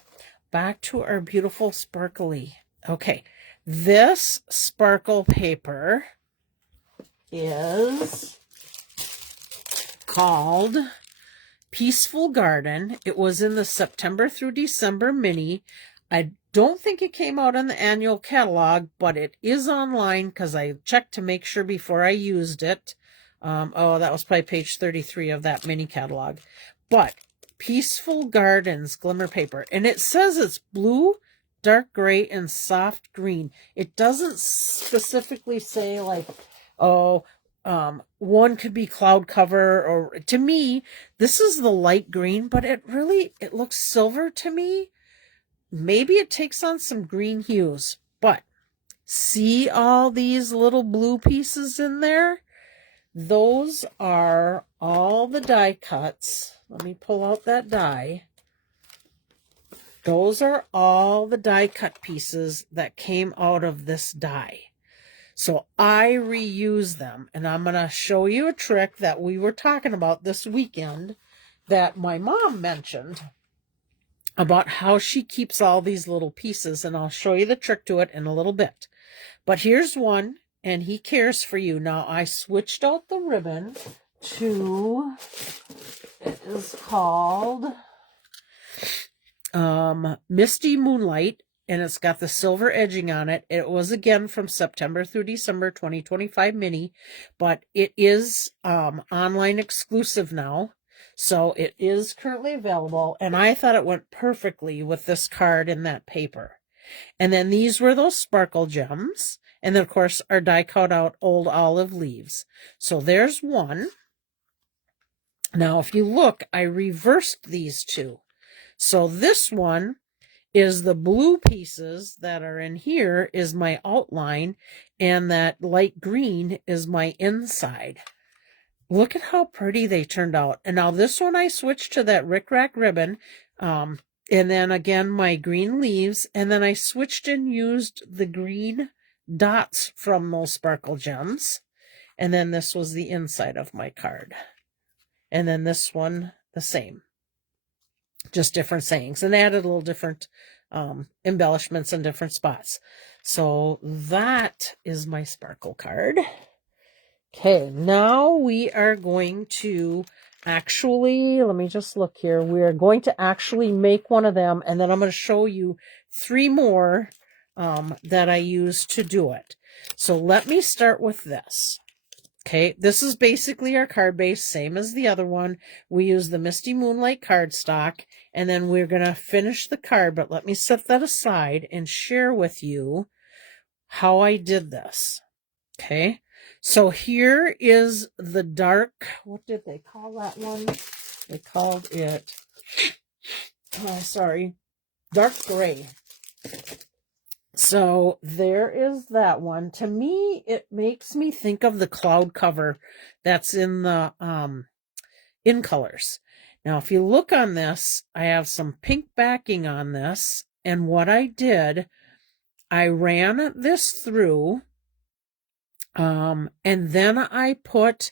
back to our beautiful sparkly. Okay. This sparkle paper is called Peaceful Garden. It was in the September through December mini. I don't think it came out in the annual catalog, but it is online because I checked to make sure before I used it. Oh, that was probably page 33 of that mini catalog. But Peaceful Gardens Glimmer Paper. And it says it's blue, dark gray, and soft green. It doesn't specifically say like, oh, one could be cloud cover, or to me, this is the light green, but it looks silver to me. Maybe it takes on some green hues, but see all these little blue pieces in there? Those are all the die cuts. Let me pull out that die. Those are all the die cut pieces that came out of this die. So I reuse them, and I'm going to show you a trick that we were talking about this weekend that my mom mentioned about how she keeps all these little pieces, and I'll show you the trick to it in a little bit. But here's one, and he cares for you. Now I switched out the ribbon to, it is called Misty Moonlight, and it's got the silver edging on it. It was again from September through December 2025 mini, but it is online exclusive now, so it is currently available, and I thought it went perfectly with this card in that paper. And then these were those sparkle gems, and then of course our die cut out old olive leaves. So there's one. Now if you look, I reversed these two. So this one is the blue pieces that are in here is my outline, and that light green is my inside. Look at how pretty they turned out. And now this one I switched to that Rick Rack ribbon, and then again my green leaves, and then I switched and used the green dots from those sparkle gems. And then this was the inside of my card. And then this one the same. Just different sayings, and added a little different embellishments in different spots. So that is my sparkle card. Okay, now we are going to actually, let me just look here. We are going to actually make one of them, and then I'm going to show you 3 more that I use to do it. So let me start with this. Okay, this is basically our card base, same as the other one. We use the Misty Moonlight cardstock, and then we're going to finish the card, but let me set that aside and share with you how I did this. Okay, so here is the dark, what did they call that one? They called it, dark gray. So there is that one. To me, it makes me think of the cloud cover that's in the in colors. Now, if you look on this, I have some pink backing on this. And what I did, I ran this through, and then I put,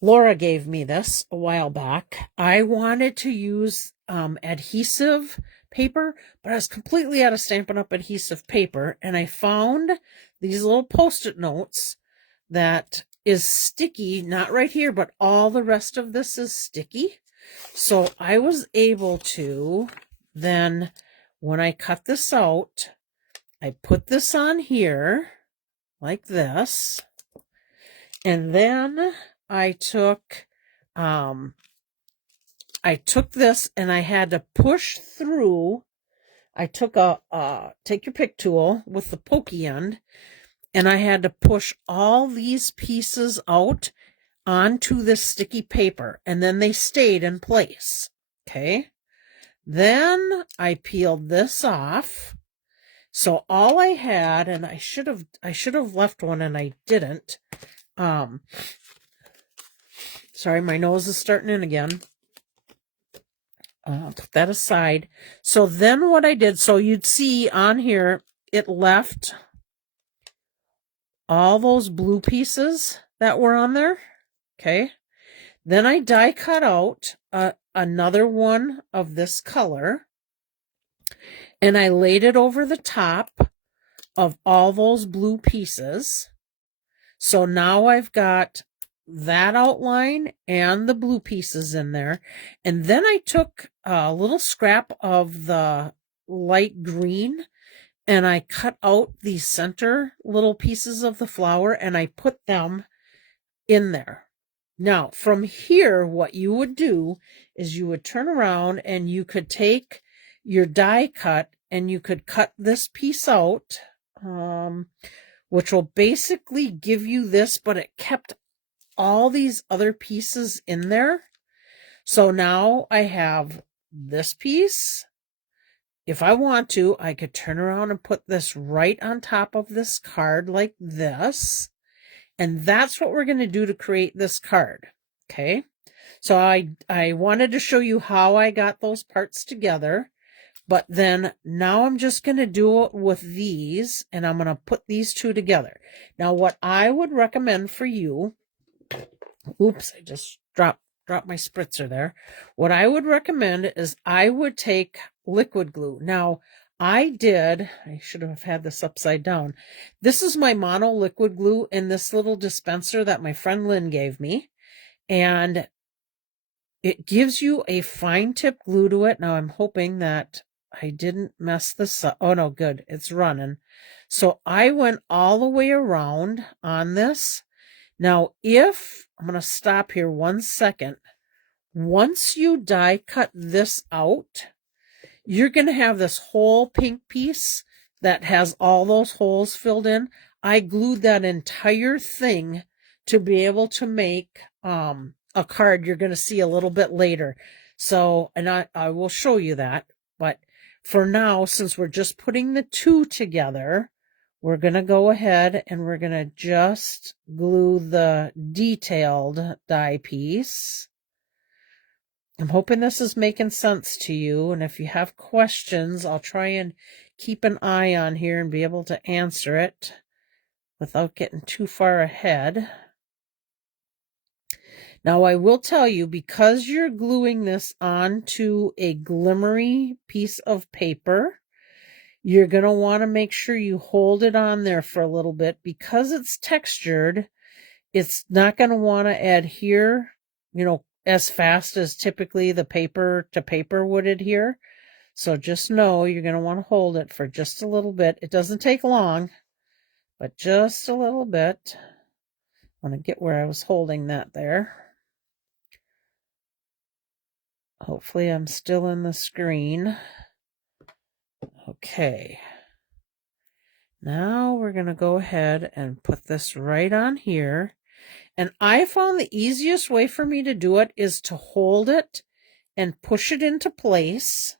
Laura gave me this a while back. I wanted to use adhesive paper, but I was completely out of Stampin' Up! Adhesive paper, and I found these little Post-it notes that is sticky, not right here, but all the rest of this is sticky. So I was able to then, when I cut this out, I put this on here like this, and then I took this and I had to push through. I took take your pick tool with the pokey end, and I had to push all these pieces out onto this sticky paper, and then they stayed in place. Okay. Then I peeled this off. So all I had, and I should have left one and I didn't. Sorry, my nose is starting in again. Put that aside. So then what I did, so you'd see on here, it left all those blue pieces that were on there. Okay. Then I die cut out another one of this color, and I laid it over the top of all those blue pieces. So now I've got that outline and the blue pieces in there. And then I took a little scrap of the light green and I cut out the center little pieces of the flower and I put them in there. Now, from here, what you would do is you would turn around and you could take your die cut and you could cut this piece out, which will basically give you this, but it kept all these other pieces in there. So now I have this piece. If I want to, I could turn around and put this right on top of this card like this. And that's what we're going to do to create this card. Okay. So I wanted to show you how I got those parts together, but then now I'm just going to do it with these, and I'm going to put these two together. Now, what I would recommend for you, oops, I just dropped my spritzer there. What I would recommend is I would take liquid glue. Now, I should have had this upside down. This is my mono liquid glue in this little dispenser that my friend Lynn gave me. And it gives you a fine tip glue to it. Now I'm hoping that I didn't mess this up. Oh no, good. It's running. So I went all the way around on this. Now I'm going to stop here 1 second. Once you die cut this out, you're going to have this whole pink piece that has all those holes filled in. I glued that entire thing to be able to make a card you're going to see a little bit later. So, and I will show you that. But for now, since we're just putting the two together, we're going to go ahead and we're going to just glue the detailed die piece. I'm hoping this is making sense to you, and if you have questions, I'll try and keep an eye on here and be able to answer it without getting too far ahead. Now, I will tell you, because you're gluing this onto a glimmery piece of paper, you're going to want to make sure you hold it on there for a little bit. Because it's textured, it's not going to want to adhere, as fast as typically the paper to paper would adhere. So just know you're going to want to hold it for just a little bit. It doesn't take long, but just a little bit. I want to get where I was holding that there. Hopefully I'm still in the screen. Okay. Now we're going to go ahead and put this right on here. And I found the easiest way for me to do it is to hold it and push it into place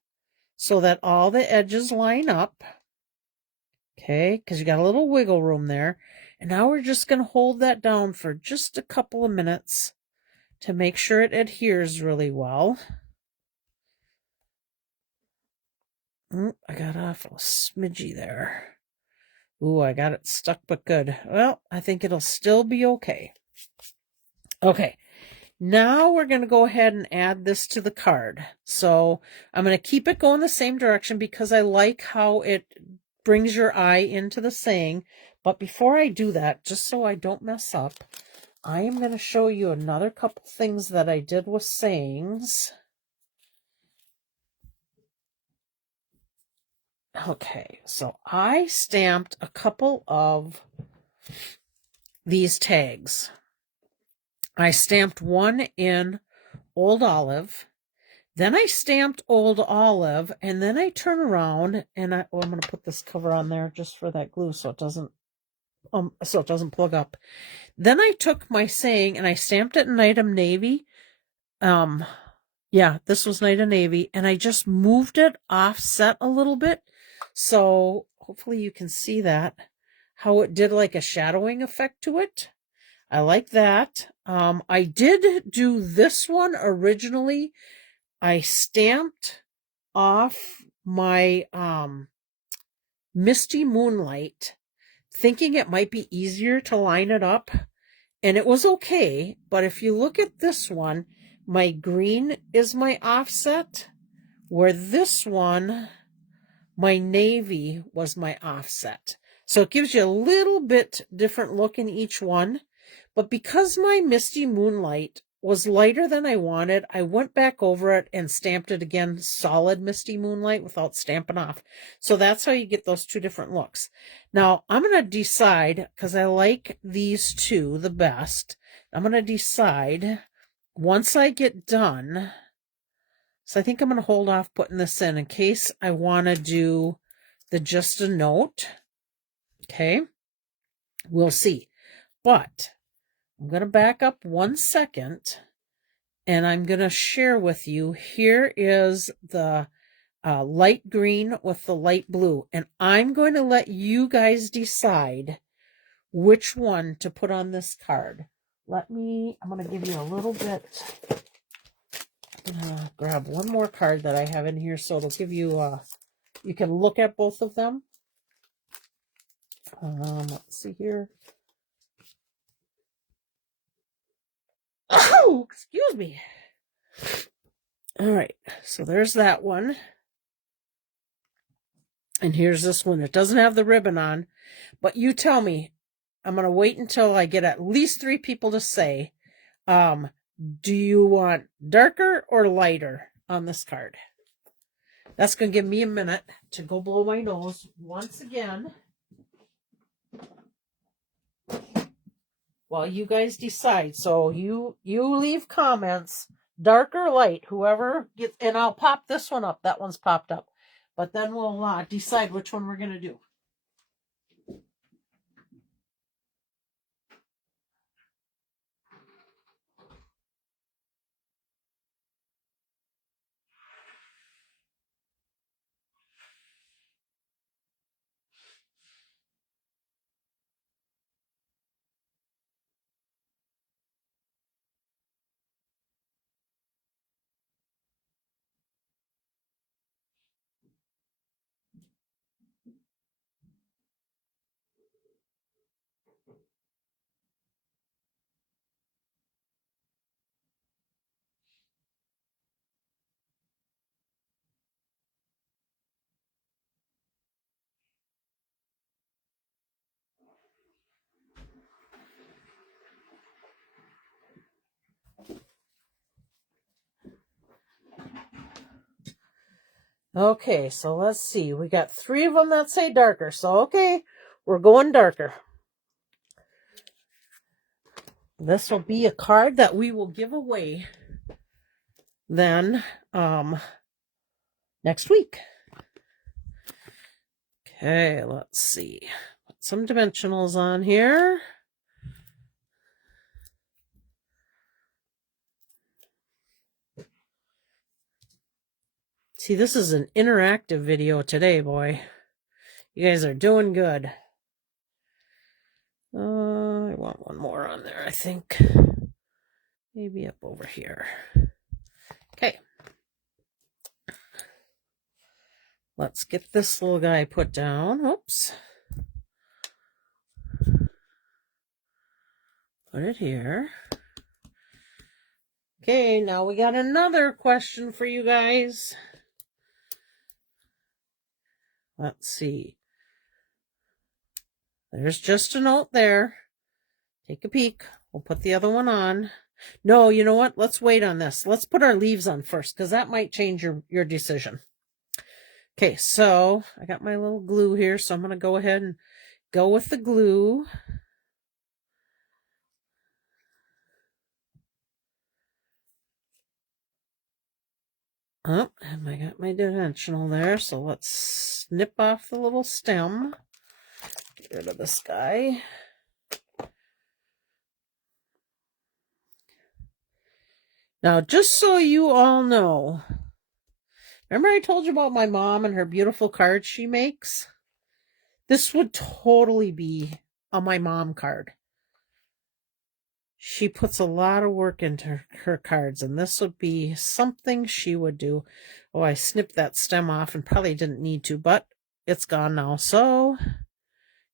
so that all the edges line up. Okay, because you got a little wiggle room there. And now we're just going to hold that down for just a couple of minutes to make sure it adheres really well. I got off a smidgy there. Ooh, I got it stuck, but good. Well, I think it'll still be okay. Okay, now we're going to go ahead and add this to the card. So I'm going to keep it going the same direction because I like how it brings your eye into the saying. But before I do that, just so I don't mess up, I am going to show you another couple things that I did with sayings. Okay, so I stamped a couple of these tags. I stamped one in Old Olive, then I stamped Old Olive, and then I turn around and I'm going to put this cover on there just for that glue so it doesn't so it doesn't plug up. Then I took my saying and I stamped it in item navy. Yeah, this was Night of Navy, and I just moved it offset a little bit. So hopefully you can see that, how it did like a shadowing effect to it. I like that. I did do this one originally. I stamped off my Misty Moonlight, thinking it might be easier to line it up. And it was okay, but if you look at this one, my green is my offset, where this one, my navy, was my offset. So it gives you a little bit different look in each one. But because my Misty Moonlight was lighter than I wanted, I went back over it and stamped it again, solid Misty Moonlight, without stamping off. So that's how you get those two different looks. Now, I'm going to decide, because I like these two the best, I'm going to decide once I get done. So I think I'm going to hold off putting this in case I want to do the just a note. Okay, we'll see. But I'm going to back up 1 second, and I'm going to share with you, here is the light green with the light blue, and I'm going to let you guys decide which one to put on this card. I'm going to give you a little bit, grab one more card that I have in here, so it'll give you, you can look at both of them. Let's see here. Oh, excuse me. All right, so there's that one. And here's this one. It doesn't have the ribbon on, but you tell me. I'm going to wait until I get at least 3 people to say, do you want darker or lighter on this card? That's going to give me a minute to go blow my nose once again, while you guys decide. So you leave comments, dark or light, whoever gets, and I'll pop this one up. That one's popped up. But then we'll decide which one we're going to do. Okay, so let's see. We got 3 of them that say darker. So, okay, we're going darker. This will be a card that we will give away then next week. Okay, let's see. Put some dimensionals on here. See, this is an interactive video today, boy. You guys are doing good. I want one more on there, I think. Maybe up over here. Okay. Let's get this little guy put down. Oops. Put it here. Okay, now we got another question for you guys. Let's see. There's just a note there. Take a peek. We'll put the other one on. No, you know what? Let's wait on this. Let's put our leaves on first, because that might change your decision. Okay, so I got my little glue here, so I'm going to go ahead and go with the glue. Oh, and I got my dimensional there, so let's snip off the little stem. Get rid of this guy. Now, just so you all know, remember I told you about my mom and her beautiful cards she makes? This would totally be a my mom card. She puts a lot of work into her cards, and this would be something she would do. Oh, I snipped that stem off and probably didn't need to, but it's gone now. So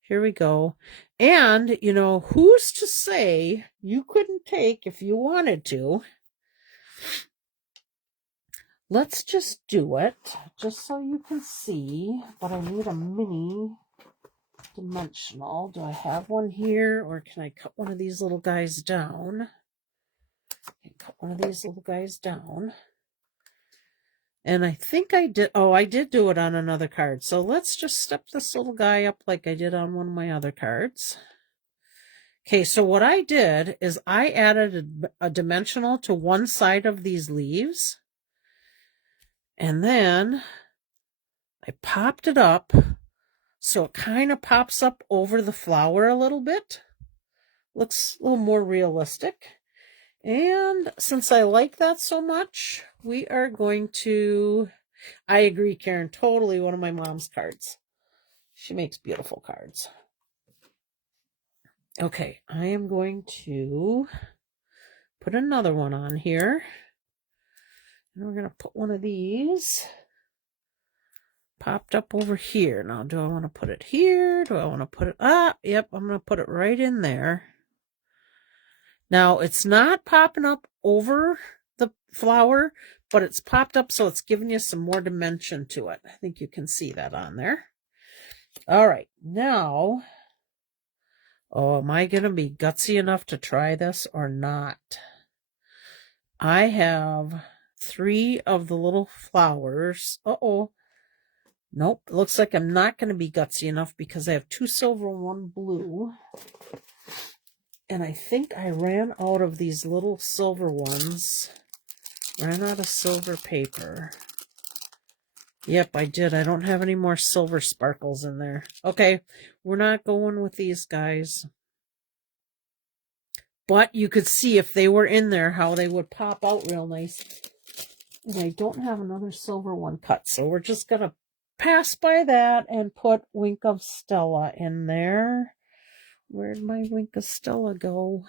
here we go. And, you know, who's to say you couldn't take, if you wanted to, let's just do it, just so you can see, but I need a mini dimensional. Do I have one here, or can I cut one of these little guys down? I can cut one of these little guys down. And I think I did, oh, I did do it on another card. So let's just step this little guy up like I did on one of my other cards. Okay, so what I did is I added a dimensional to one side of these leaves. And then I popped it up so it kind of pops up over the flower a little bit. Looks a little more realistic. And since I like that so much, we are going to, I agree, Karen, totally one of my mom's cards. She makes beautiful cards. Okay, I am going to put another one on here. And we're going to put one of these popped up over here. Now, do I want to put it here? Do I want to put it, yep, I'm going to put it right in there. Now, it's not popping up over the flower, but it's popped up so it's giving you some more dimension to it. I think you can see that on there. All right, now, oh, am I going to be gutsy enough to try this or not? I have 3 of the little flowers. Uh-oh. Nope, it looks like I'm not going to be gutsy enough because I have 2 silver and 1 blue. And I think I ran out of these little silver ones. Ran out of silver paper. Yep, I did. I don't have any more silver sparkles in there. Okay, we're not going with these guys. But you could see if they were in there how they would pop out real nice. And I don't have another silver one cut, so we're just going to pass by that and put Wink of Stella in there. Where'd my Wink of Stella go?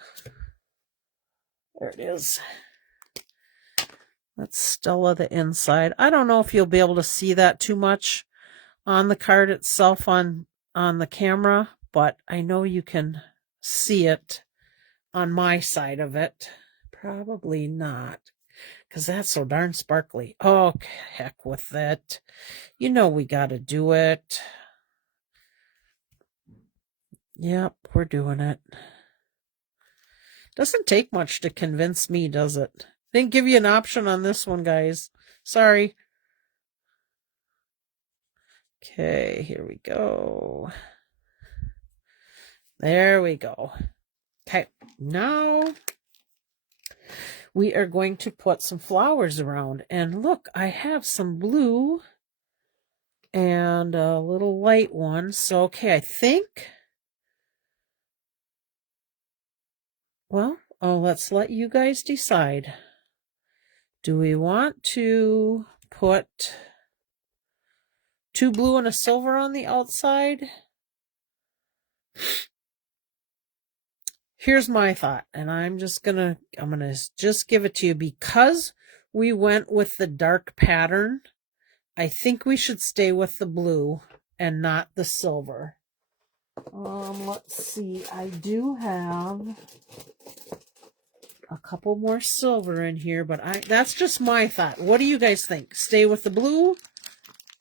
There it is. That's Stella the inside. I don't know if you'll be able to see that too much on the card itself on the camera, but I know you can see it on my side of it. Probably not, because that's so darn sparkly. Oh, heck with it. You know we got to do it. Yep, we're doing it. Doesn't take much to convince me, does it? Didn't give you an option on this one, guys. Sorry. Okay, here we go. There we go. Okay, now we are going to put some flowers around. And look, I have some blue and a little light one. So, okay, I think... Well, let's let you guys decide. Do we want to put 2 blue and a silver on the outside? Here's my thought, and I'm gonna just give it to you. Because we went with the dark pattern, I think we should stay with the blue and not the silver. Let's see. I do have a couple more silver in here, but that's just my thought. What do you guys think? Stay with the blue,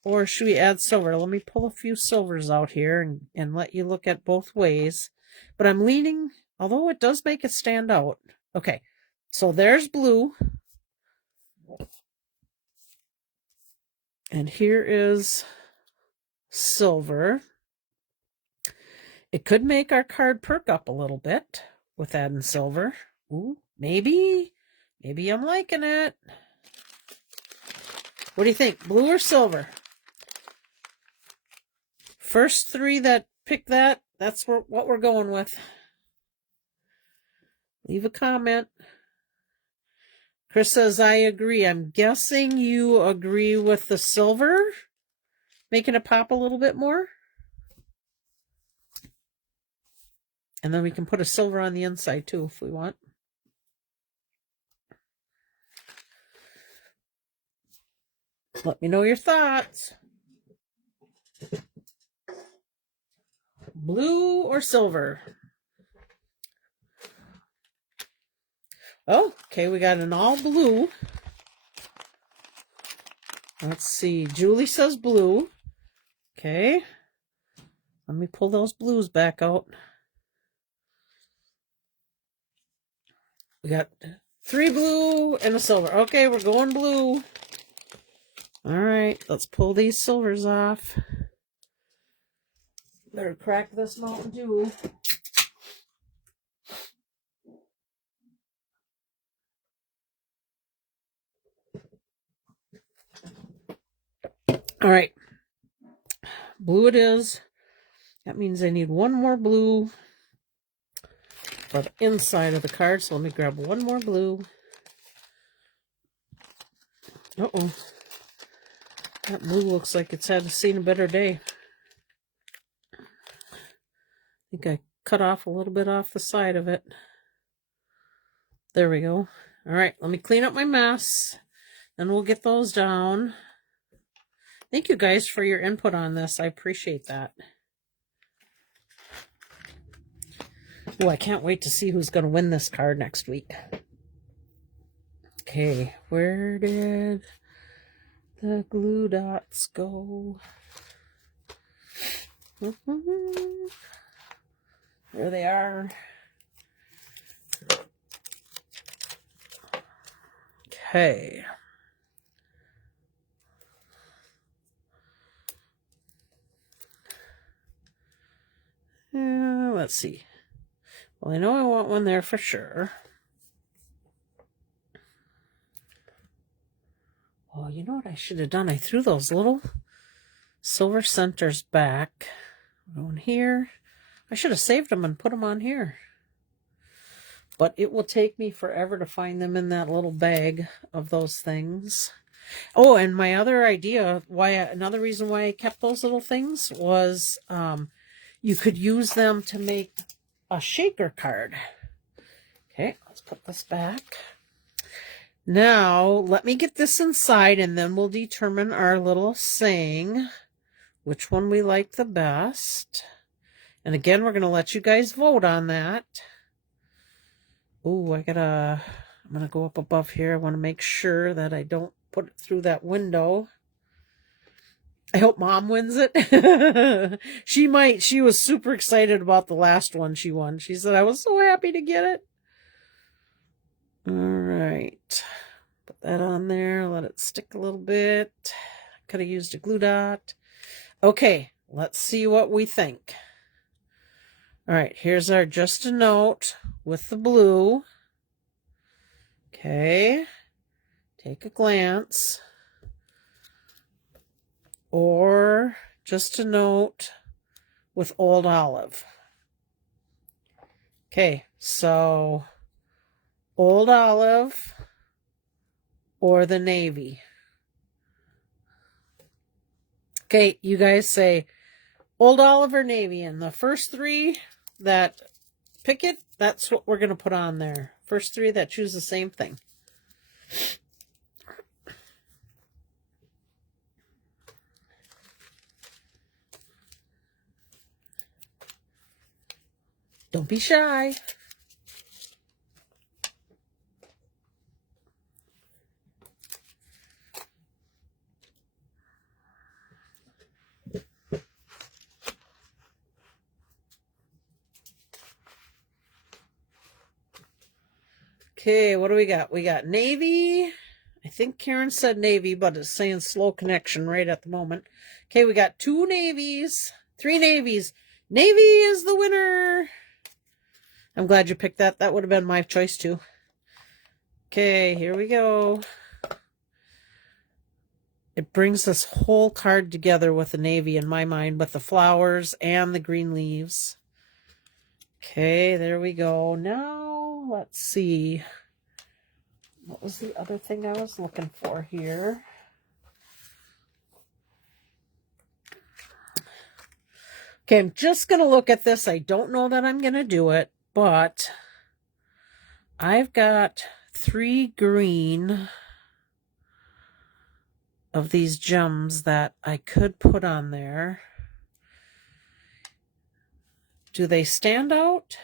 or should we add silver? Let me pull a few silvers out here and let you look at both ways. But I'm leaning, although it does make it stand out. Okay, so there's blue. And here is silver. It could make our card perk up a little bit with adding silver. Ooh, maybe I'm liking it. What do you think? Blue or silver? First 3 that pick that That's what we're going with. Leave a comment. Chris says, I agree. I'm guessing you agree with the silver, making it pop a little bit more. And then we can put a silver on the inside too if we want. Let me know your thoughts. Blue or silver? Oh, okay, we got an all blue. Let's see. Julie says blue. Okay. Let me pull those blues back out. We got 3 blue and a silver. Okay, we're going blue. All right, let's pull these silvers off. Better crack this Mountain Dew. All right, blue it is. That means I need one more blue for the inside of the card. So let me grab one more blue. Uh-oh. That blue looks like it's seen a better day. I think I cut off a little bit off the side of it. There we go. All right, let me clean up my mess, and we'll get those down. Thank you guys for your input on this. I appreciate that. Oh, I can't wait to see who's going to win this card next week. Okay, where did the glue dots go? There they are. Okay. Let's see. Well, I know I want one there for sure. Oh, you know what I should have done? I threw those little silver centers back. On here. I should have saved them and put them on here. But it will take me forever to find them in that little bag of those things. Oh, and my other idea, another reason why I kept those little things was you could use them to make a shaker card. Okay, let's put this back. Now, let me get this inside, and then we'll determine our little saying, which one we like the best. And again, we're going to let you guys vote on that. Oh, I'm going to go up above here. I want to make sure that I don't put it through that window. I hope Mom wins it. She might. She was super excited about the last one she won. She said, I was so happy to get it. All right. Put that on there. Let it stick a little bit. Could have used a glue dot. Okay, let's see what we think. All right, here's our just a note with the blue. Okay, take a glance. Or just a note with Old Olive. Okay, so Old Olive or the navy. Okay, you guys say Old Olive or navy, and the first 3 that pick it, that's what we're going to put on there. First 3 that choose the same thing. Don't be shy. Okay, what do we got? We got navy. I think Karen said navy, but it's saying slow connection right at the moment. Okay, we got 2 navies, 3 navies. Navy is the winner. I'm glad you picked that. That would have been my choice too. Okay, here we go. It brings this whole card together with the navy in my mind, with the flowers and the green leaves. Okay, there we go. Now, let's see. What was the other thing I was looking for here? Okay, I'm just going to look at this. I don't know that I'm going to do it, but I've got 3 green of these gems that I could put on there. Do they stand out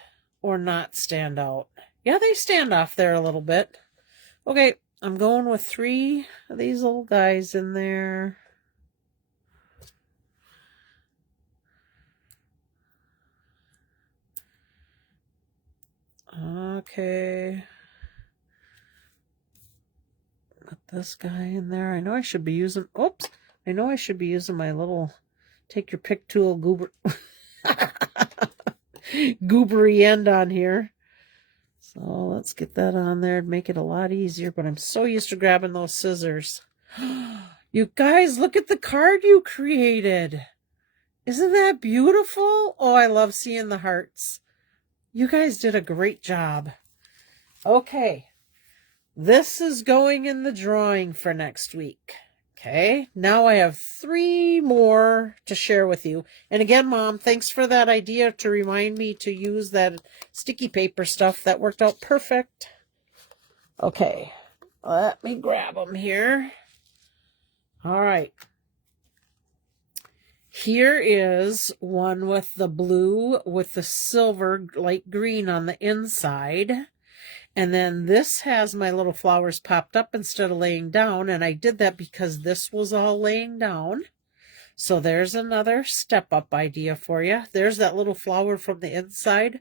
or not stand out? Yeah, they stand off there a little bit. Okay, I'm going with 3 of these little guys in there. Okay. Put this guy in there. I know I should be using, oops. I know I should be using my little take your pick tool goobery end on here. So let's get that on there and make it a lot easier, but I'm so used to grabbing those scissors. You guys, look at the card you created. Isn't that beautiful? Oh, I love seeing the hearts. You guys did a great job. Okay, this is going in the drawing for next week. Okay, now I have 3 more to share with you. And again, Mom, thanks for that idea to remind me to use that sticky paper stuff. That worked out perfect. Okay, let me grab them here. All right. Here is one with the blue with the silver light green on the inside. And then this has my little flowers popped up instead of laying down. And I did that because this was all laying down. So there's another step-up idea for you. There's that little flower from the inside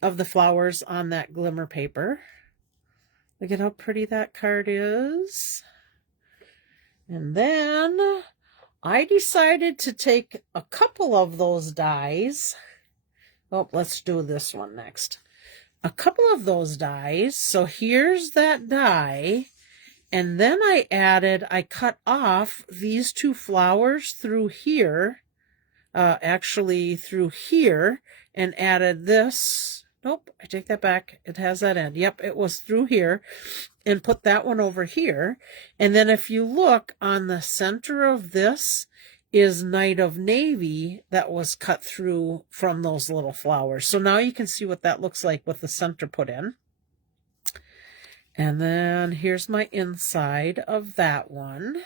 of the flowers on that glimmer paper. Look at how pretty that card is. And then I decided to take a couple of those dies. Oh, let's do this one next. A couple of those dies. So here's that die. And then I cut off these 2 flowers through here. Actually through here. And added this. Nope, I take that back. It has that end. Yep, it was through here. And put that one over here. And then if you look on the center of this is Night of Navy that was cut through from those little flowers. So now you can see what that looks like with the center put in. And then here's my inside of that one.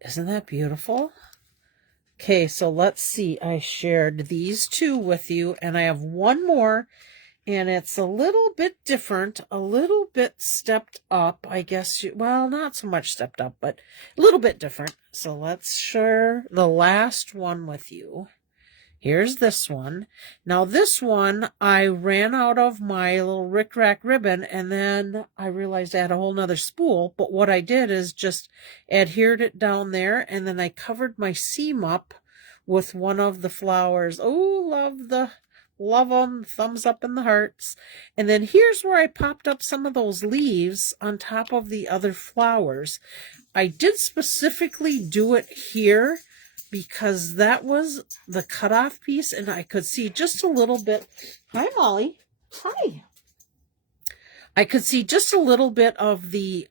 Isn't that beautiful? Okay, so let's see. I shared these 2 with you, and I have one more, and it's a little bit different, a little bit stepped up, I guess. Well, not so much stepped up, but a little bit different. So let's share the last one with you. Here's this one. Now this one, I ran out of my little Rick Rack ribbon, and then I realized I had a whole nother spool. But what I did is just adhered it down there, and then I covered my seam up with one of the flowers. Oh, love them, thumbs up in the hearts. And then here's where I popped up some of those leaves on top of the other flowers. I did specifically do it here because that was the cutoff piece, and I could see just a little bit. Hi, Molly. Hi. I could see just a little bit of the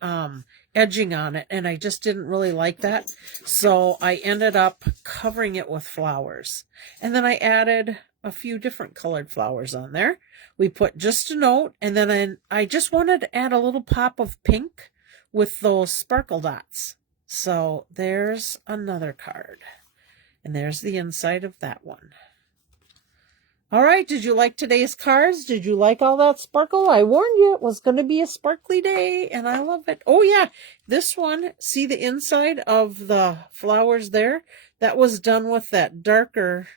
edging on it, and I just didn't really like that. So I ended up covering it with flowers. And then I added a few different colored flowers on there. We put just a note, and then I just wanted to add a little pop of pink with those sparkle dots. So there's another card. And there's the inside of that one. All right, did you like today's cards? Did you like all that sparkle? I warned you it was going to be a sparkly day, and I love it. Oh, yeah, this one, see the inside of the flowers there? That was done with that darker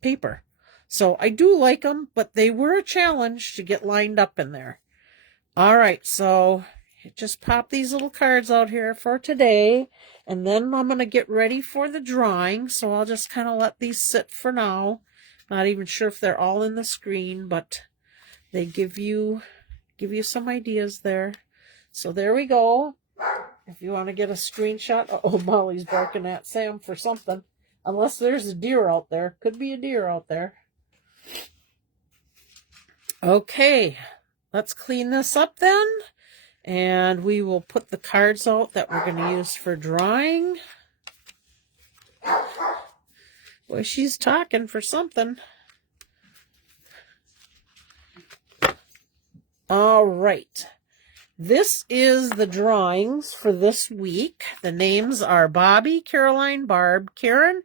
paper. So I do like them, but they were a challenge to get lined up in there. All right, so just pop these little cards out here for today, and then I'm going to get ready for the drawing, so I'll just kind of let these sit for now. Not even sure if they're all in the screen, but they give you some ideas there. So there we go. If you want to get a screenshot. Oh, Molly's barking at Sam for something. Unless there's a deer out there. Could be a deer out there. Okay, let's clean this up then. And we will put the cards out that we're going to use for drawing. Boy, she's talking for something. All right. This is the drawings for this week. The names are Bobby, Caroline, Barb, Karen,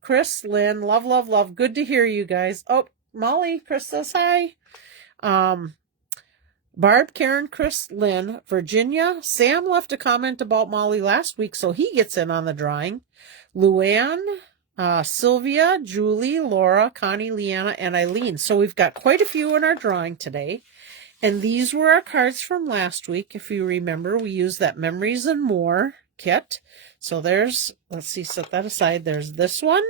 Chris, Lynn. Love, love, love. Good to hear you guys. Oh, Molly, Chris says hi. Barb, Karen, Chris, Lynn, Virginia. Sam left a comment about Molly last week, so he gets in on the drawing. Luann, Sylvia, Julie, Laura, Connie, Leanna, and Eileen. So we've got quite a few in our drawing today. And these were our cards from last week. If you remember, we used that Memories and More kit. So there's, let's see, set that aside. There's this one.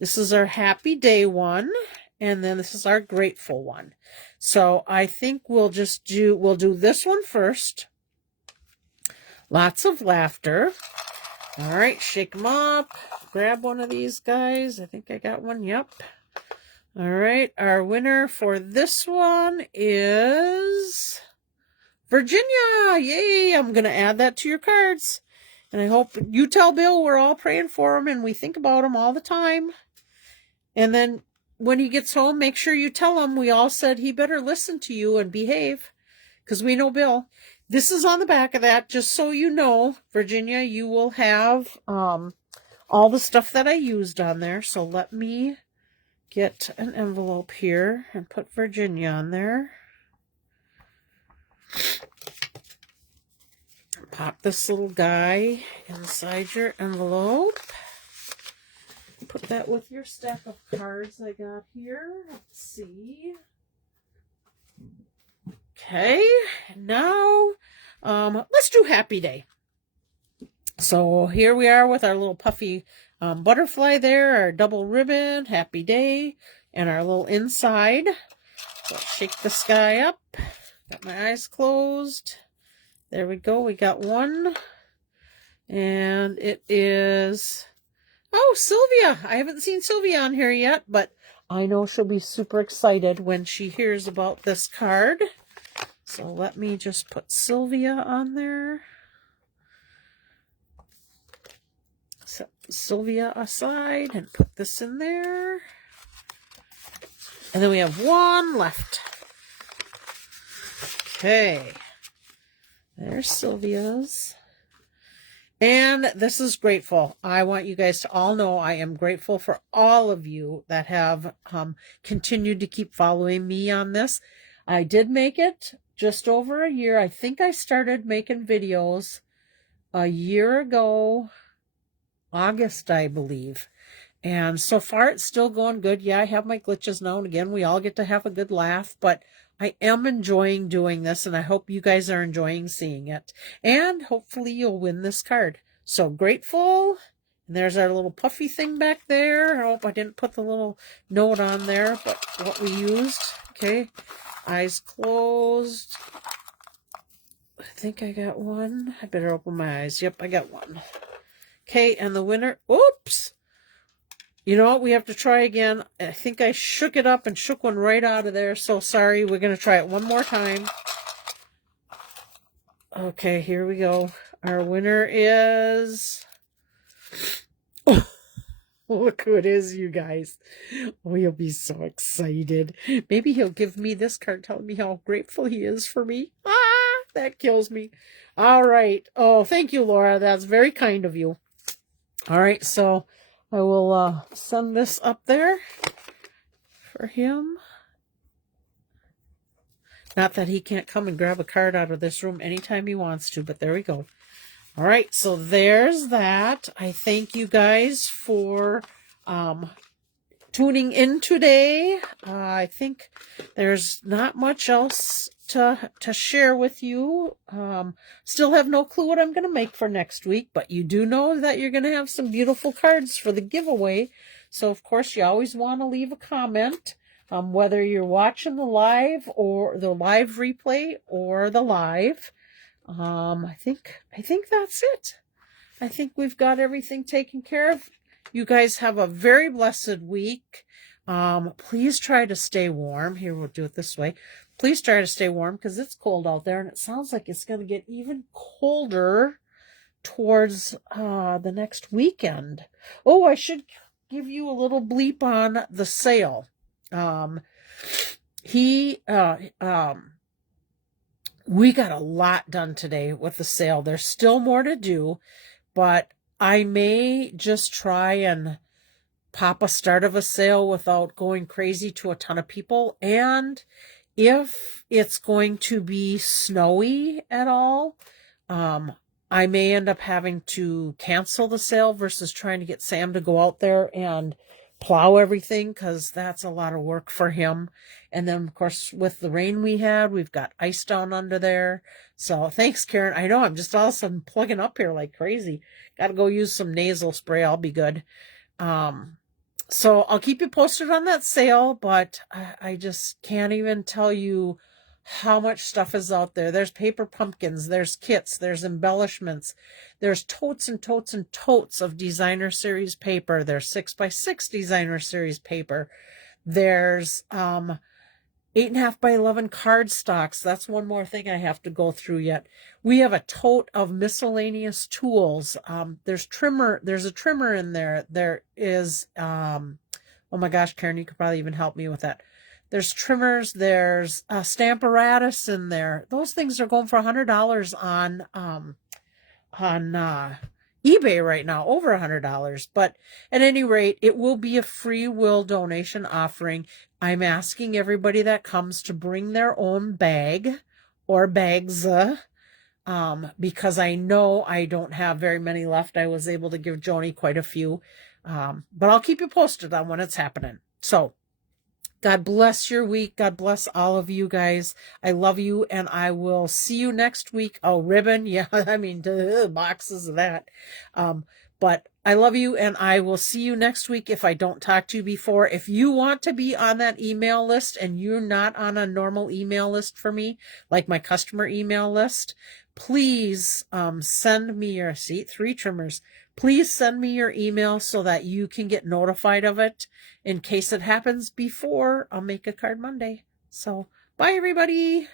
This is our Happy Day one. And then this is our Grateful one. So I think we'll do this one first. Lots of laughter. All right, shake them up. Grab one of these guys. I think I got one. Yep. All right, our winner for this one is Virginia. Yay, I'm going to add that to your cards. And I hope you tell Bill we're all praying for him and we think about him all the time. And then when he gets home, make sure you tell him we all said he better listen to you and behave, because we know Bill. This is on the back of that, just so you know, Virginia, you will have all the stuff that I used on there. So let me get an envelope here and put Virginia on there. Pop this little guy inside your envelope. Put that with your stack of cards I got here. Let's see. Okay, now let's do Happy Day. So here we are with our little puffy butterfly there, our double ribbon, Happy Day, and our little inside. So shake this guy up. Got my eyes closed. There we go. We got one. And it is... Oh, Sylvia. I haven't seen Sylvia on here yet, but I know she'll be super excited when she hears about this card. So let me just put Sylvia on there. Set Sylvia aside and put this in there. And then we have one left. Okay. There's Sylvia's. And this is Grateful. I want you guys to all know I am grateful for all of you that have continued to keep following me on this. I did make it just over a year. I think I started making videos a year ago, August, I believe. And so far it's still going good. Yeah, I have my glitches now and again. We all get to have a good laugh, but I am enjoying doing this, and I hope you guys are enjoying seeing it. And hopefully you'll win this card. So Grateful. And there's our little puffy thing back there. I hope I didn't put the little note on there, but what we used. Okay. Eyes closed. I think I got one. I better open my eyes. Yep, I got one. Okay, and the winner. Oops. You know what? We have to try again. I think I shook it up and shook one right out of there. So sorry. We're going to try it one more time. Okay, here we go. Our winner is... Oh, look who it is, you guys. Oh, you'll be so excited. Maybe he'll give me this card telling me how grateful he is for me. Ah, that kills me. All right. Oh, thank you, Laura. That's very kind of you. All right, so... I will send this up there for him. Not that he can't come and grab a card out of this room anytime he wants to, but there we go. All right, so there's that. I thank you guys for tuning in today. I think there's not much else to share with you. Still have no clue what I'm going to make for next week, but you do know that you're going to have some beautiful cards for the giveaway. So of course you always want to leave a comment, whether you're watching the live or the live replay or the live. I think that's it. I think we've got everything taken care of. You guys have a very blessed week. Please try to stay warm. Here, we'll do it this way. Please try to stay warm because it's cold out there, and it sounds like it's going to get even colder towards the next weekend. Oh, I should give you a little bleep on the sale. We got a lot done today with the sale. There's still more to do, but I may just try and pop a start of a sale without going crazy to a ton of people. And if it's going to be snowy at all, I may end up having to cancel the sale versus trying to get Sam to go out there and plow everything, because that's a lot of work for him. And then, of course, with the rain we had, we've got ice down under there. So thanks, Karen. I know I'm just all of a sudden plugging up here like crazy. Got to go use some nasal spray. I'll be good. So I'll keep you posted on that sale, but I just can't even tell you how much stuff is out there. There's paper pumpkins, there's kits, there's embellishments, there's totes and totes and totes of designer series paper. There's 6x6 designer series paper. There's 8.5 by 11 cardstocks. That's one more thing I have to go through yet. We have a tote of miscellaneous tools. There's a trimmer in there. There is, oh my gosh, Karen, you could probably even help me with that. There's trimmers, there's a Stamparatus in there. Those things are going for $100 on eBay right now, over $100. But at any rate, it will be a free will donation offering. I'm asking everybody that comes to bring their own bag or bags, because I know I don't have very many left. I was able to give Joni quite a few, but I'll keep you posted on when it's happening. So God bless your week. God bless all of you guys. I love you, and I will see you next week. Oh, ribbon. Yeah, I mean, boxes of that. But I love you, and I will see you next week if I don't talk to you before. If you want to be on that email list and you're not on a normal email list for me, like my customer email list, please send me your 3 trimmers. Please send me your email so that you can get notified of it in case it happens before I'll make a card Monday. So, bye everybody.